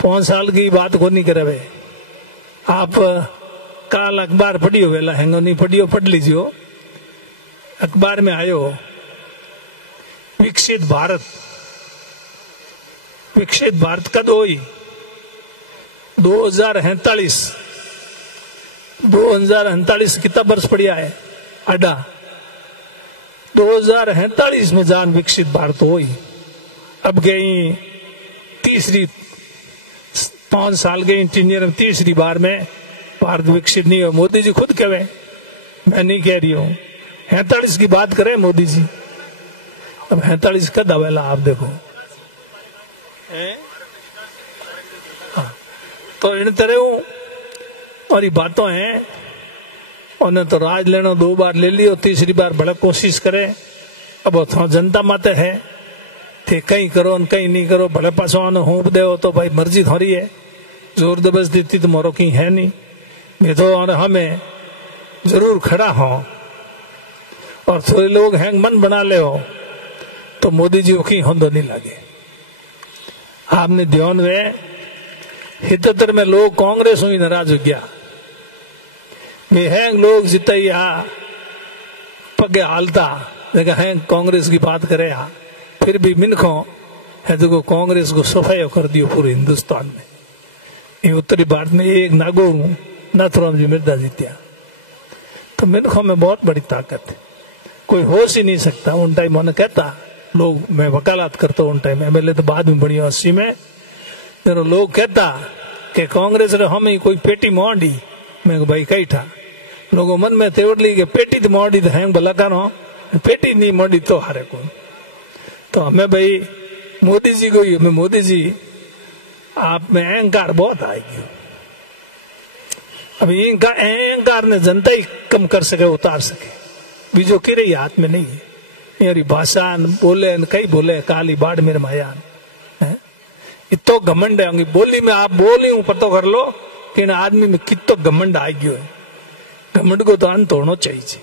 5 साल की बात को नहीं करे भाई। आप काल अखबार पढ़ियो, वेला हैंगो नहीं पढ़ियो, पढ़ लीजियो। अखबार में आयो विकसित भारत, विकसित भारत कद हुई 2048 कितना वर्ष पड़िया है अड्डा, 2048 में जान विकसित भारत हुई। अब गई तीसरी 5 साल गई इंजीनियर, तीसरी बार में भारत विकसित नहीं हो। मोदी जी खुद कहे, मैं नहीं कह रही हूं। 47 की बात करें मोदी जी, अब 47 का दवेला आप देखो। तो इन तरह और ये बातों हैं, उन्हें तो राज लेना 2 बार ले लियो, तीसरी बार बड़े कोशिश करे। अब थोड़ा जनता माते है थे, कहीं करो कहीं नहीं करो, भले पासो होप दे तो भाई मर्जी थोड़ी है, जोर जबरदस्ती तो मोरो की है नहीं। मैं तो और हमें जरूर खड़ा हो और थोड़े लोग हैंग मन बना ले हो तो मोदी जी की होंदो नहीं लगे। आपने ध्यान में 77 में लोग कांग्रेस हुई नाराज हो गया। मैं हैंग लोग जितना यहाँ पगे हालता देखा हैंग कांग्रेस की बात करे, फिर भी मिनखो है जो कांग्रेस को सफाई कर दियो पूरे हिंदुस्तान में। ये उत्तरी भारत में एक नागौर नाथुराम जी मिर्जा जीत्या, तो मिनखों में बहुत बड़ी ताकत है, कोई होश ही नहीं सकता। उन टाइम उन्होंने कहता लोग, मैं वकालत करता हूँ उन टाइम MLA तो बाद में बड़ी 80 में, जब लोग कहता कि कांग्रेस रे हमें कोई पेटी मोड़ी, मैं भाई कही था लोगों मन में तेवड़ ली कि पेटी तो मोड़ी तो है भला करो, पेटी नहीं मोड़ी तो हारे को। तो हमें भाई मोदी जी को ही, हमें मोदी जी आप में अहंकार बहुत आएगी। अब अहंकार ने जनता ही कम कर सके, उतार सके, बीजो की रही हाथ में नहीं है। मेरी भाषा बोले कई बोले काली बाढ़ मेरे माया इतो घमंड है। बोली में आप बोली हूं पतो कर लो कि इन आदमी में कितो घमंड आ गयो है। घमंड को तो अंत होना चाहिए,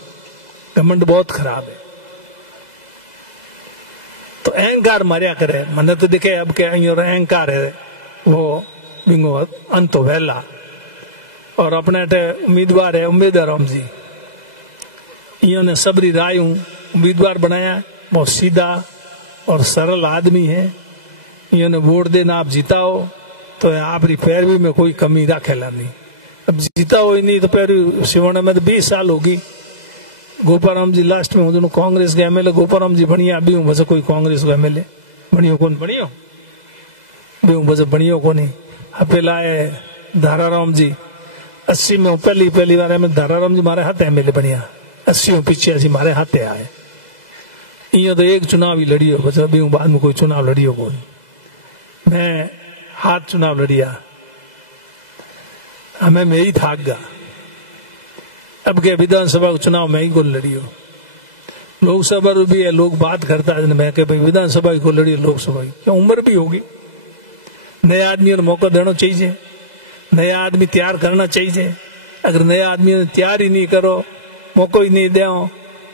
घमंड बहुत खराब है। तो अहंकार मारिया करे, मैंने तो देखे अब के अहंकार है वो बिंगो अंत वेला। और अपने उम्मीदवार है उम्मीदवार राम जी, इन्होंने सबरी राय उम्मीदवार बनाया, बहुत सीधा और सरल आदमी है। इन्होंने वोट देना आप जिताओ तो आपकी पैरवी में कोई कमी रखेला नहीं। अब जीता हो ही नहीं तो पैरवी सिवाना में तो 20 साल होगी। गोपाराम जी लास्ट में हूँ कांग्रेस के MLA गोपाराम जी बनिया अभी हूँ, बस कोई कांग्रेस को MLA बनियो कौन बनियो भी हूँ, बस बनियो को नहीं। अपेला है धाराराम जी 80 में पहली बार में धाराराम जी मारे हाथ MLA बनिया, 80 पीछे ऐसी मारे हाथे आए। इं तो एक चुनाव ही लड़ियो, बस अभी बाद में कोई चुनाव लड़ियो को नहीं। मैं हाथ चुनाव लड़िया, हमें मैं ही थाक गा। अब के विधानसभा चुनाव में ही को लड़ियो, लोकसभा भी है, लोग बात करता है मैं के भाई विधानसभा को लड़ियो, लोकसभा क्या उम्र भी होगी। नए आदमी को मौका देना चाहिए, नया आदमी तैयार करना चाहिए। अगर नया आदमी ने तैयार ही नहीं करो, मौका ही नहीं दे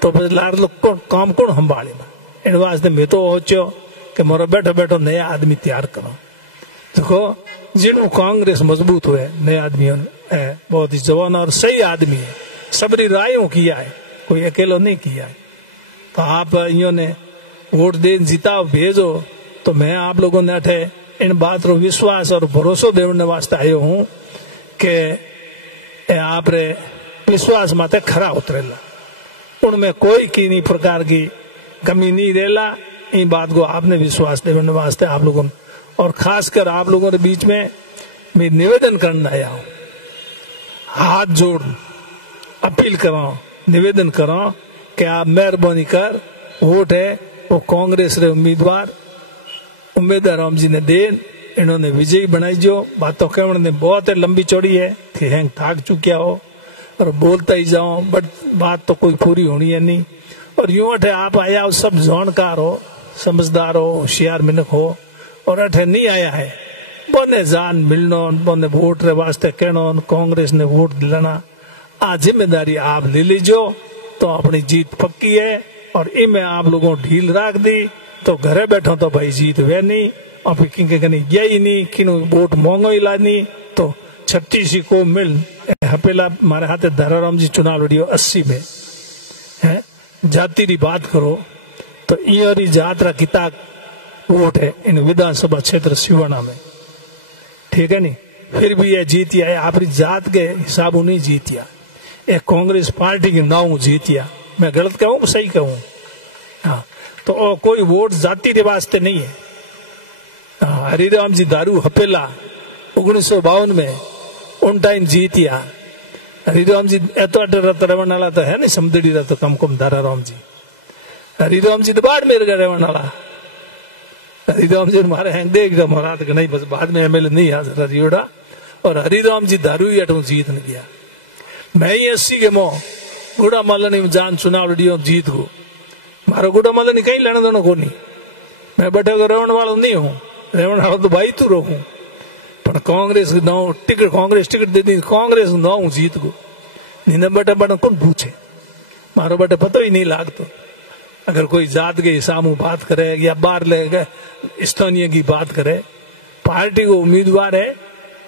तो फिर लार लोग काम कौन संभाले। इन वास्ते मैं तो सोचो कि मोरा बैठो बैठो नया आदमी तैयार करो। देखो जिन कांग्रेस मजबूत हुए नए आदमी है, बहुत ही जवान और सही आदमी है, सबरी रायों किया है, कोई अकेला नहीं किया है। तो आप इन्होंने वोट दे जिताओ भेजो, तो मैं आप लोगों ने अठे इन बात रो विश्वास और भरोसा देने वास्ते आयो हूं कि आप रे विश्वास माते खरा उतरेला, उनमें कोई किसी प्रकार की कमी नहीं रहेला। इन बात को आपने विश्वास देने वास्ते आप लोगों और खासकर आप लोगों के बीच में मैं निवेदन करना आया हूं, हाथ जोड़ अपील करो, निवेदन करो कि आप मेहरबानी कर वोट है वो कांग्रेस रे उम्मीदवार राम जी ने देन, इन्होंने विजयी बनाई। जो बातों कहने ने बहुत लंबी चौड़ी है, हैंग थाक चुकिया हो और बोलता ही जाओ, बट बात तो कोई पूरी होनी है नहीं। और यूं अठे आप आया हो सब जानकार हो, समझदार हो, होशियार मिनक हो, और अठे नहीं आया है बोने जान मिलनो, बोने वोट रे वास्ते कहनो कांग्रेस ने वोट दिलाना। आ जिम्मेदारी आप ले लीजो तो अपनी जीत पक्की है। और इनमें आप लोगों ढील रख दी तो घरे बैठो तो भाई जीत वे नहीं, और किंके कहीं यही नहीं कि वोट महंगो ही लानी। तो 36 को मिल हपेला हमारे हाथ दाराराम जी चुनाव लड़ियो 80 में है। जाति की बात करो तो ये जात रा किता वोट है इन विधानसभा क्षेत्र सिवाना में, ठीक है नहीं। फिर भी ये जीतिया है, अपनी जात के हिसाब नहीं जीतिया, एक कांग्रेस पार्टी के नाव जीतिया। मैं गलत कहूं सही कहूं? हाँ, तो कोई वोट जाति के वास्ते नहीं है। हाँ, हरिराम जी दारू हपेला 1952 में उन टाइम जीतिया। हरिराम जी एतो रहने वाला तो है नहीं, समदड़ी रहा तो कम दाराराम जी। हरिराम जी तो बाढ़ मेरे घर रहने वाला। हरिराम जी मारे हैं देख दो महाराज के नहीं, बस बाद में एमएलए नहीं हाजिर रियोड़ा। और हरिराम जी दारू ही अटू जीत न गया। मैं ही 80 के मोह गुड़ा मालनी में जान चुनाव लड़ियो जीत को। मारो गुड़ा मालनी कहीं लेने देना को नहीं, मैं बैठे रहने वाला नहीं हूँ, रहने वाला तो भाई तू रोकू। पर कांग्रेस नाव टिकट, कांग्रेस टिकट दे दी, कांग्रेस नाव जीत को नींद बैठे बैठे कौन पूछे, मारो बैठे पता ही नहीं लागतो। अगर कोई जात के हिसाब में बात करे या बाहर ले स्थानीय की बात करे, पार्टी को उम्मीदवार है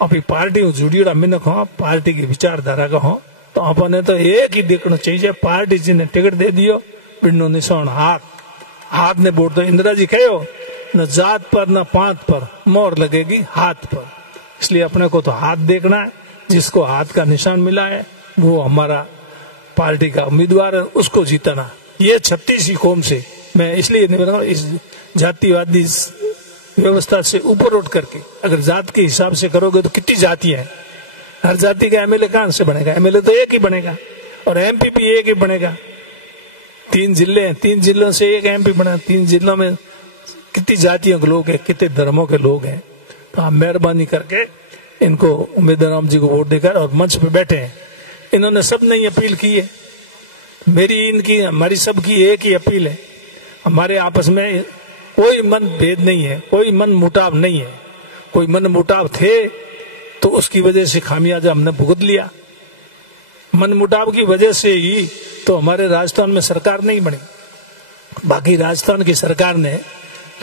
अपनी पार्टी को जुड़ियोड़ा मिनक हो, पार्टी की विचारधारा का हो, तो अपने तो एक ही देखना चाहिए पार्टी जी ने टिकट दे दियो बिन्नो निशान हाथ, हाथ ने वोट दो। इंदिरा जी कहो न जात पर न पांत पर मोहर लगेगी हाथ पर, इसलिए अपने को तो हाथ देखना है, जिसको हाथ का निशान मिला है वो हमारा पार्टी का उम्मीदवार है, उसको जीतना। ये 36 कौम से मैं इसलिए नहीं, इस जातिवादी व्यवस्था से ऊपर उठ करके अगर जात के हिसाब से करोगे तो कितनी जातियां हैं, हर जाति का एमएलए कहां से बनेगा? एमएलए तो एक ही बनेगा और एमपी भी एक ही बनेगा। 3 जिले हैं, 3 जिलों से एक एमपी बना, 3 जिलों में कितनी जातियों के लोग हैं, कितने धर्मों के लोग हैं। तो आप मेहरबानी करके इनको उम्मीदवार जी को वोट देकर और मंच पे बैठे हैं, इन्होंने सब ने अपील की है, मेरी इनकी हमारी सबकी एक ही अपील है, हमारे आपस में कोई मन भेद नहीं है, कोई मन मुटाव नहीं है। कोई मन मुटाव थे तो उसकी वजह से खामियाजा हमने भुगत लिया। मन मुटाव की वजह से ही तो हमारे राजस्थान में सरकार नहीं बनी। बाकी राजस्थान की सरकार ने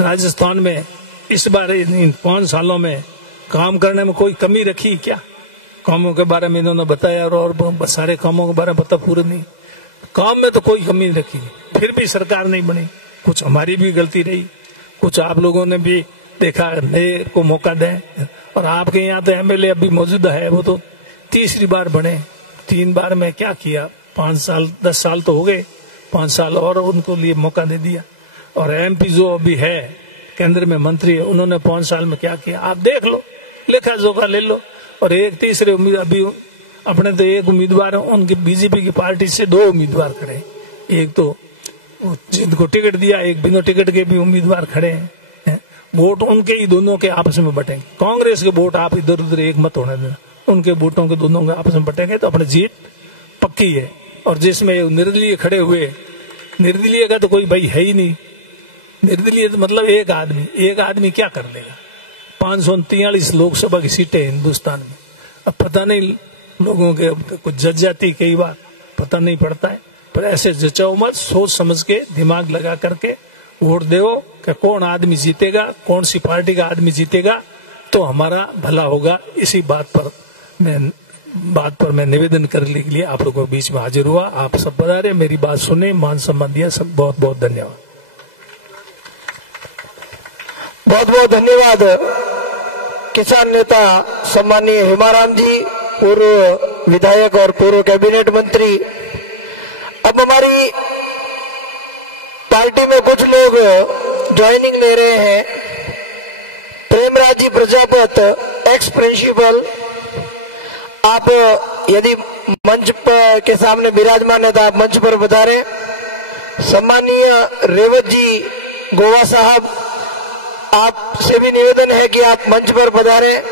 राजस्थान में इस बार इन 5 सालों में काम करने में कोई कमी रखी क्या? कामों के बारे में इन्होंने बताया और सारे कामों के बारे में पता पूरे नहीं, काम में तो कोई कमी नहीं रखी, फिर भी सरकार नहीं बनी। कुछ हमारी भी गलती रही, कुछ आप लोगों ने भी देखा नए को मौका दें। और आपके यहाँ तो एमएलए अभी मौजूदा है, वो तो तीसरी बार बने, 3 बार में क्या किया, 5 साल 10 साल तो हो गए, 5 साल और उनको लिए मौका दे दिया। और एमपी जो अभी है केंद्र में मंत्री है, उन्होंने 5 साल में क्या किया आप देख लो, लेखा जोखा ले लो। और एक तीसरे उम्मीदवार अभी अपने तो एक उम्मीदवार है, उनकी बीजेपी की पार्टी से 2 उम्मीदवार खड़े, एक तो जिनको टिकट दिया, एक बिना टिकट के भी उम्मीदवार खड़े हैं। वोट उनके ही दोनों के आपस में बटेंगे, कांग्रेस के वोट आप इधर उधर एक मत होने देना, उनके वोटों के दोनों के आपस में बटेंगे तो अपनी जीत पक्की है। और जिसमें निर्दलीय खड़े हुए, निर्दलीय का तो कोई भाई है ही नहीं, निर्दलीय तो मतलब एक आदमी क्या कर लेगा? 543 लोकसभा की सीटें हिंदुस्तान में, अब पता नहीं लोगों के कुछ जज जाती, कई बार पता नहीं पड़ता है। पर ऐसे जचाओ मत, सोच समझ के दिमाग लगा करके वोट दो कि कौन आदमी जीतेगा, कौन सी पार्टी का आदमी जीतेगा तो हमारा भला होगा। इसी बात पर मैं निवेदन करने के लिए आप लोगों के बीच में हाजिर हुआ। आप सब बता रहे, मेरी बात सुने, मान सम्मान दिया, सब बहुत बहुत धन्यवाद। बहुत बहुत धन्यवाद किसान नेता सम्मानीय हेमाराम जी, पूर्व विधायक और पूर्व कैबिनेट मंत्री। अब हमारी पार्टी में कुछ लोग ज्वाइनिंग ले रहे हैं। प्रेमराज जी प्रजापत, एक्स प्रिंसिपल, आप यदि मंच पर के सामने विराजमान है तो आप मंच पर बता रहे। सम्मानीय रेवत जी गोवा साहब, आपसे भी निवेदन है कि आप मंच पर पधारें,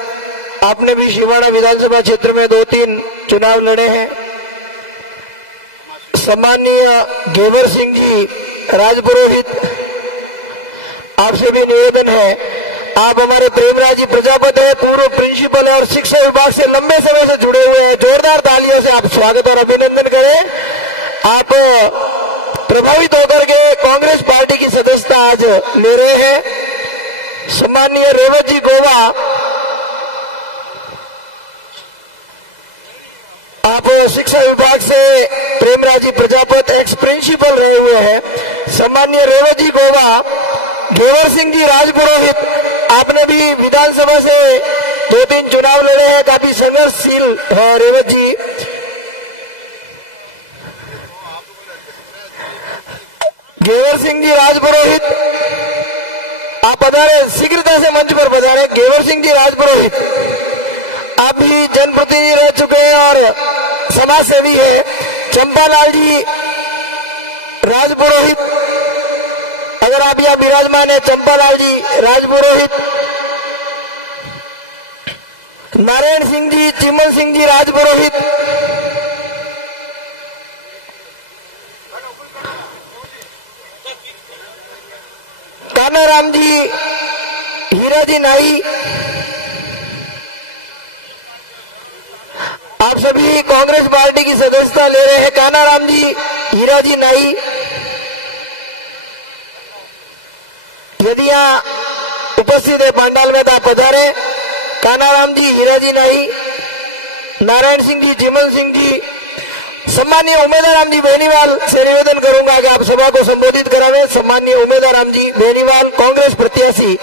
आपने भी शिवाड़ा विधानसभा क्षेत्र में 2-3 चुनाव लड़े हैं। सम्मानीय गेवर सिंह जी राजपुरोहित, आपसे भी निवेदन है, आप हमारे प्रेमराज जी प्रजापत है, पूर्व प्रिंसिपल है और शिक्षा विभाग से लंबे समय से जुड़े हुए हैं, जोरदार तालियों से आप स्वागत और अभिनंदन करें। आप प्रभावित होकर के कांग्रेस पार्टी की सदस्यता आज ले रहे हैं। सम्मानीय रेवत जी गोवा, आप शिक्षा विभाग से प्रेमराजी प्रजापत एक्स प्रिंसिपल रहे हुए हैं। सम्मानीय रेवत जी गोवा, घेवर सिंह जी राजपुरोहित, आपने भी विधानसभा से 2-3 चुनाव लड़े हैं, काफी संघर्षशील है रेवत जी। घेवर सिंह जी राजपुरोहित, आप पधारे, शीघ्रता से मंच पर पधारे। घेवर सिंह जी राजपुरोहित, आप भी जनप्रतिनिधि रह चुके हैं और समाज सेवी है। चंपालाल जी राजपुरोहित, अगर आप यहाँ विराजमान है, चंपालाल जी राजपुरोहित। नारायण सिंह जी, चिमन सिंह जी राजपुरोहित, कानाराम जी, हीरा जी नाई, आप सभी कांग्रेस पार्टी की सदस्यता ले रहे हैं। कानाराम जी, हीरा जी नाई, यदि यहाँ उपस्थित है पंडाल में तो आप पधारे। कानाराम जी, हीरा जी नाई, नारायण सिंह जी, चिमन सिंह जी। सम्मानीय उमेदराम जी बेनीवाल से निवेदन करूंगा कि आप सभा को संबोधित करावें। सम्मानीय उमेदराम जी बेनीवाल, कांग्रेस प्रत्याशी,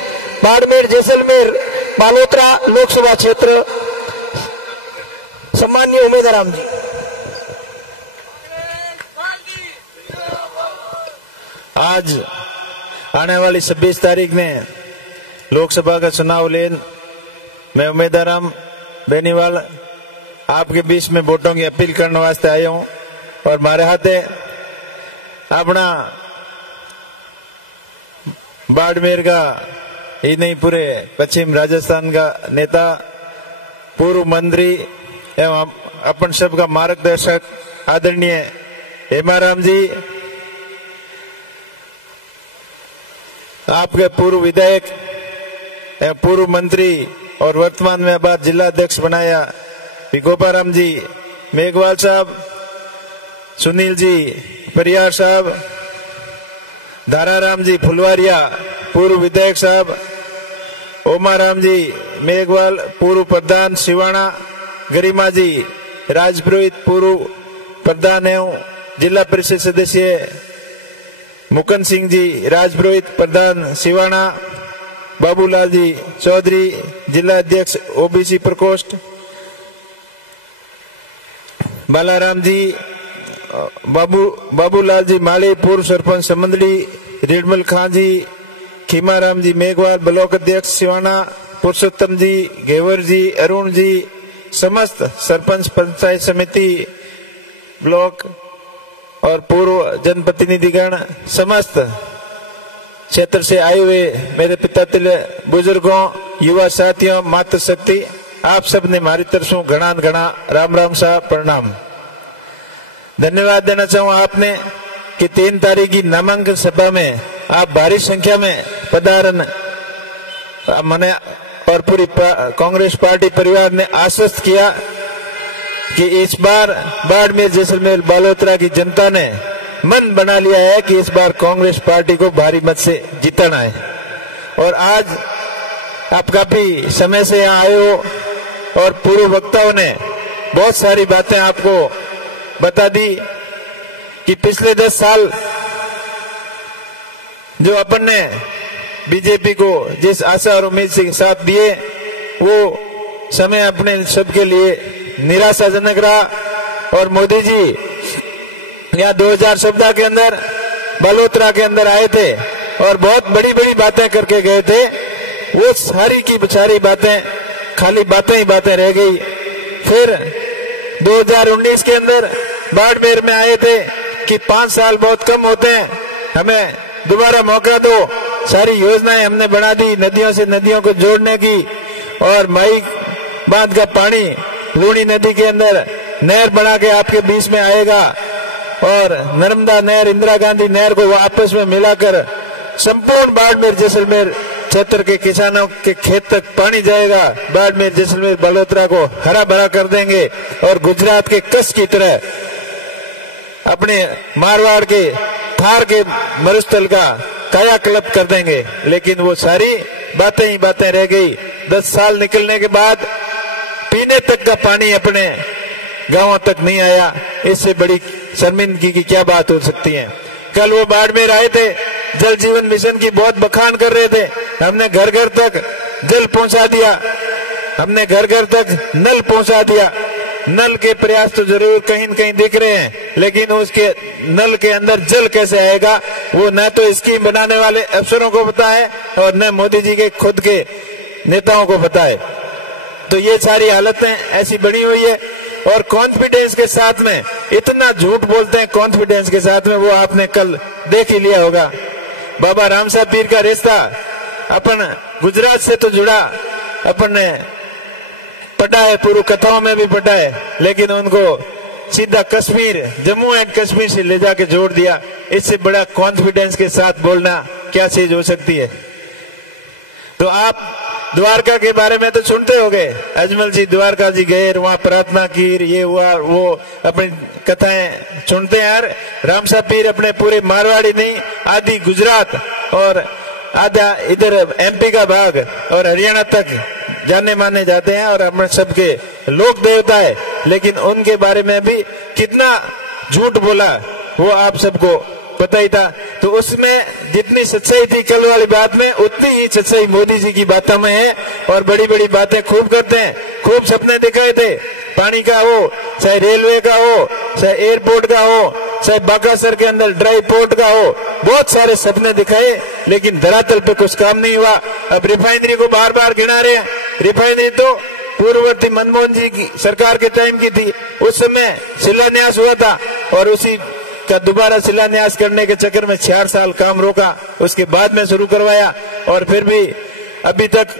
बाड़मेर, जैसलमेर, बालोतरा लोकसभा क्षेत्र। सम्मानीय उमेदराम जी। आज आने वाली 26 तारीख में लोकसभा का चुनाव लेन मैं उमेदराम बेनीवाल आपके बीच में वोटों की अपील करने वास्ते आया हूं और मारे हाथे अपना बाड़मेर का ही नहीं पूरे पश्चिम राजस्थान का नेता, पूर्व मंत्री एवं अपन सबका मार्गदर्शक आदरणीय हेमाराम जी, आपके पूर्व विधायक एवं पूर्व मंत्री और वर्तमान में बाद जिला अध्यक्ष बनाया गोपाराम जी मेघवाल साहब, सुनील जी परियार साहब, धाराराम जी फुलवारिया पूर्व विधायक साहब, ओमाराम जी मेघवाल पूर्व प्रधान सिवाना, गरिमा जी राजपुरोहित पूर्व प्रधान एवं जिला परिषद सदस्य, मुकन सिंह जी राजपुरोहित प्रधान सिवाना, बाबूलाल जी चौधरी जिला अध्यक्ष ओबीसी प्रकोष्ठ, बालाराम जी बाबूलाल जी माली पूर्व सरपंच समंदड़ी, रिडमल खान जी, खीमाराम जी मेघवाल ब्लॉक अध्यक्ष सिवाना, पुरुषोत्तम जी, घेवर जी, अरुण जी, समस्त सरपंच पंचायत समिति ब्लॉक और पूर्व जनप्रतिनिधिगण, समस्त क्षेत्र से आए हुए मेरे पिता तिल बुजुर्गों, युवा साथियों, मातृशक्ति, आप सब ने हमारी तरफ से घना घना राम राम साहब प्रणाम। धन्यवाद देना चाहूँ आपने कि 3 तारीख की नामांकन सभा में आप भारी संख्या में पधारन मैंने और पूरी कांग्रेस पार्टी परिवार ने आश्वस्त किया कि इस बार बाड़मेर, जैसलमेर, बालोतरा की जनता ने मन बना लिया है कि इस बार कांग्रेस पार्टी को भारी मत से जिताना है। और आज आप काफी समय से यहाँ आए हो और पूर्व वक्ताओं ने बहुत सारी बातें आपको बता दी कि पिछले 10 साल जो अपन ने बीजेपी को जिस आशा और उम्मीद से साथ दिए वो समय अपने सबके लिए निराशाजनक रहा। और मोदी जी यहाँ 2014 के अंदर बालोतरा के अंदर आए थे और बहुत बड़ी बड़ी बातें करके गए थे, वो सारी की सारी बातें खाली बातें ही बातें रह गई। फिर 2019 के अंदर बाड़मेर में आए थे कि 5 साल बहुत कम होते हैं, हमें दोबारा मौका दो। सारी योजनाएं हमने बना दी, नदियों से नदियों को जोड़ने की, और माई बांध का पानी लूनी नदी के अंदर नहर बना के आपके बीच में आएगा, और नर्मदा नहर, इंदिरा गांधी नहर को आपस में मिलाकर संपूर्ण बाड़मेर जैसलमेर क्षेत्र के किसानों के खेत तक पानी जाएगा। बाड़मेर जैसलमेर बालोतरा को हरा भरा कर देंगे और गुजरात के कच्छ की तरह अपने मारवाड़ के थार के मरुस्थल का कायाकल्प कर देंगे, लेकिन वो सारी बातें ही बातें रह गई। 10 साल निकलने के बाद पीने तक का पानी अपने गांवों तक नहीं आया। इससे बड़ी शर्मिंदगी की क्या बात हो सकती है। कल वो बाड़मेर आए थे, जल जीवन मिशन की बहुत बखान कर रहे थे। हमने घर घर तक जल पहुंचा दिया, हमने घर घर तक नल पहुंचा दिया। नल के प्रयास तो जरूर कहीं न कहीं दिख रहे हैं, लेकिन उसके नल के अंदर जल कैसे आएगा वो न तो स्कीम बनाने वाले अफसरों को पता है और न मोदी जी के खुद के नेताओं को पता है। तो ये सारी हालतें ऐसी बनी हुई है और कॉन्फिडेंस के साथ में इतना झूठ बोलते हैं। कॉन्फिडेंस के साथ में वो आपने कल देख ही लिया होगा। बाबा रामसाहब पीर का रिश्ता अपन गुजरात से तो जुड़ा, अपन ने पढ़ा है, पूर्व कथाओं में भी पढ़ा है, लेकिन उनको सीधा कश्मीर, जम्मू एंड कश्मीर से ले जाके जोड़ दिया। इससे बड़ा कॉन्फिडेंस के साथ बोलना क्या चीज हो सकती है। तो आप द्वारका के बारे में तो सुनते होंगे, अजमल जी द्वारका जी गए, वहां प्रार्थना की, ये हुआ वो, अपनी कथाएं सुनते हैं यार। रामसाहब पीर अपने पूरे मारवाड़ी नहीं, आदि गुजरात और आधा इधर एमपी का भाग और हरियाणा तक जाने माने जाते हैं और हम सबके लोक देवता है, लेकिन उनके बारे में भी कितना झूठ बोला वो आप सबको पता ही था। तो उसमें जितनी सच्चाई थी कल वाली बात में, उतनी ही सच्चाई मोदी जी की बातों में है। और बड़ी बड़ी बातें खूब करते हैं, खूब सपने दिखाए थे, पानी का हो, चाहे रेलवे का हो, चाहे एयरपोर्ट का हो, चाहे बाकासर के अंदर ड्राई पोर्ट का हो, बहुत सारे सपने दिखाए, लेकिन धरातल पे कुछ काम नहीं हुआ। अब रिफाइनरी को बार बार गिना रहे हैं। रिफाइनरी तो पूर्ववर्ती मनमोहन जी की सरकार के टाइम की थी, उस समय शिलान्यास हुआ था और उसी का दोबारा शिलान्यास करने के चक्कर में 4 साल काम रोका, उसके बाद में शुरू करवाया और फिर भी अभी तक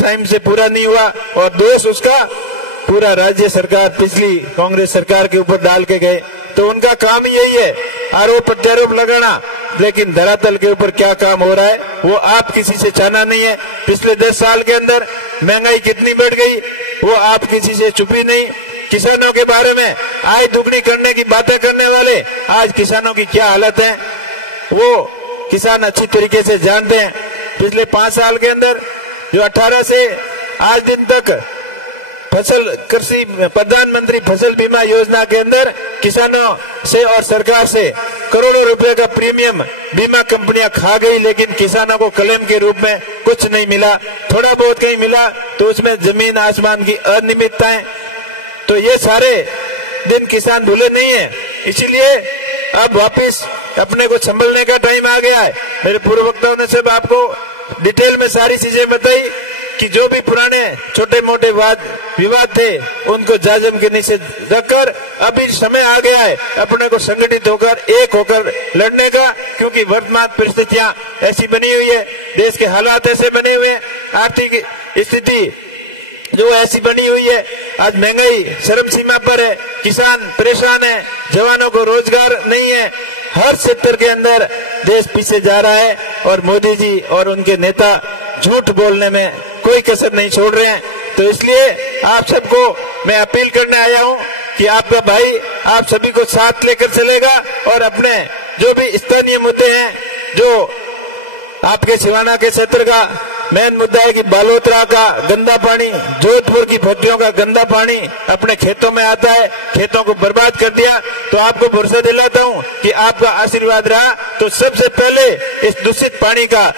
टाइम से पूरा नहीं हुआ। और दोष उसका पूरा राज्य सरकार, पिछली कांग्रेस सरकार के ऊपर डाल के गए। तो उनका काम ही यही है, आरोप प्रत्यारोप लगाना, लेकिन धरातल के ऊपर क्या काम हो रहा है वो आप किसी से छाना नहीं है। पिछले 10 साल के अंदर महंगाई कितनी बढ़ गई वो आप किसी से छुपी नहीं। किसानों के बारे में आय दुगनी करने की बातें करने वाले, आज किसानों की क्या हालत है वो किसान अच्छी तरीके से जानते हैं। पिछले 5 साल के अंदर जो 18 से आज दिन तक फसल कृषि प्रधानमंत्री फसल बीमा योजना के अंदर किसानों से और सरकार से करोड़ों रुपए का प्रीमियम बीमा कंपनियां खा गई, लेकिन किसानों को क्लेम के रूप में कुछ नहीं मिला। थोड़ा बहुत कहीं मिला तो उसमें जमीन आसमान की अनियमितताएं। तो ये सारे दिन किसान भूले नहीं है, इसीलिए अब वापिस अपने को संभलने का टाइम आ गया है। मेरे पूर्व वक्ताओं ने सब आपको डिटेल में सारी चीजें बताई कि जो भी पुराने छोटे मोटे विवाद थे उनको जाजम के नीचे रखकर अभी समय आ गया है अपने को संगठित होकर एक होकर लड़ने का, क्योंकि वर्तमान परिस्थितियां ऐसी बनी हुई है, देश के हालात ऐसे बने हुए हैं, आर्थिक स्थिति जो ऐसी बनी हुई है, आज महंगाई चरम सीमा पर है, किसान परेशान है, जवानों को रोजगार नहीं है, हर सेक्टर के अंदर देश पीछे जा रहा है और मोदी जी और उनके नेता झूठ बोलने में कोई कसर नहीं छोड़ रहे हैं। तो इसलिए आप सबको मैं अपील करने आया हूं कि आपका भाई आप सभी को साथ लेकर चलेगा और अपने जो भी स्थानीय मुद्दे हैं, जो आपके सिवाना के क्षेत्र का मेन मुद्दा है कि बालोतरा का गंदा पानी, जोधपुर की फैक्ट्रियों का गंदा पानी अपने खेतों में आता है, खेतों को बर्बाद कर दिया। तो आपको भरोसा दिलाता हूं कि आपका आशीर्वाद रहा तो सबसे पहले इस दूषित पानी का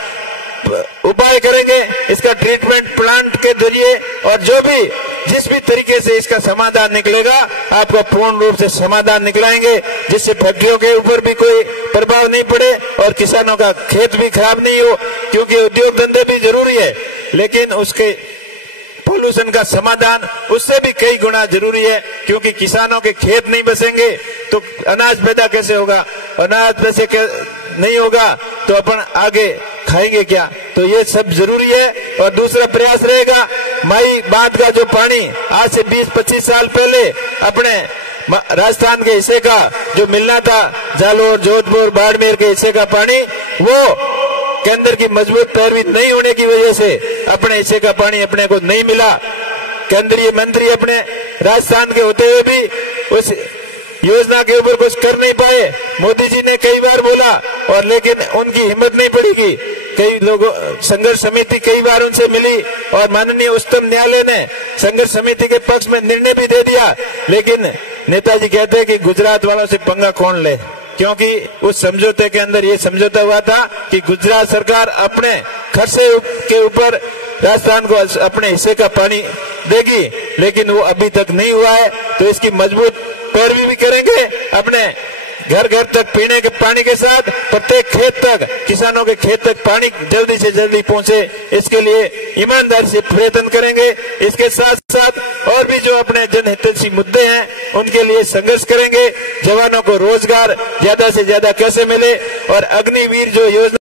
उपाय करेंगे, इसका ट्रीटमेंट प्लांट के जरिए, और जो भी जिस भी तरीके से इसका समाधान निकलेगा आपको पूर्ण रूप से समाधान निकलाएंगे, जिससे फैक्ट्रियों के ऊपर भी कोई प्रभाव नहीं पड़े और किसानों का खेत भी खराब नहीं हो, क्योंकि उद्योग धंधे भी जरूरी है, लेकिन उसके पोल्यूशन का समाधान उससे भी कई गुना जरूरी है, क्योंकि किसानों के खेत नहीं बसेंगे तो अनाज पैदा कैसे होगा, अनाज पैसे नहीं होगा तो अपन आगे खाएंगे क्या। तो ये सब जरूरी है। और दूसरा प्रयास रहेगा, माई बांध का जो पानी आज से 20-25 साल पहले अपने राजस्थान के हिस्से का जो मिलना था, जालोर, जोधपुर, बाड़मेर के हिस्से का पानी, वो केंद्र की मजबूत पैरवी नहीं होने की वजह से अपने हिस्से का पानी अपने को नहीं मिला। केंद्रीय मंत्री अपने राजस्थान के होते हुए भी उस योजना के ऊपर कुछ कर नहीं पाए। मोदी जी ने कई बार बोला और लेकिन उनकी हिम्मत नहीं पड़ेगी। कई लोगों संघर्ष समिति कई बार उनसे मिली और माननीय उच्चतम न्यायालय ने संघर्ष समिति के पक्ष में निर्णय भी दे दिया, लेकिन नेताजी कहते हैं कि गुजरात वालों से पंगा कौन ले, क्योंकि उस समझौते के अंदर ये समझौता हुआ था कि गुजरात सरकार अपने खर्चे के ऊपर राजस्थान को अपने हिस्से का पानी देगी, लेकिन वो अभी तक नहीं हुआ है। तो इसकी मजबूत पैरवी भी करेंगे, अपने घर घर तक पीने के पानी के साथ प्रत्येक खेत तक, किसानों के खेत तक पानी जल्दी से जल्दी पहुंचे, इसके लिए ईमानदारी से प्रयत्न करेंगे। इसके साथ साथ और भी जो अपने जनहितैषी मुद्दे हैं उनके लिए संघर्ष करेंगे। जवानों को रोजगार ज्यादा से ज्यादा कैसे मिले और अग्निवीर जो योजना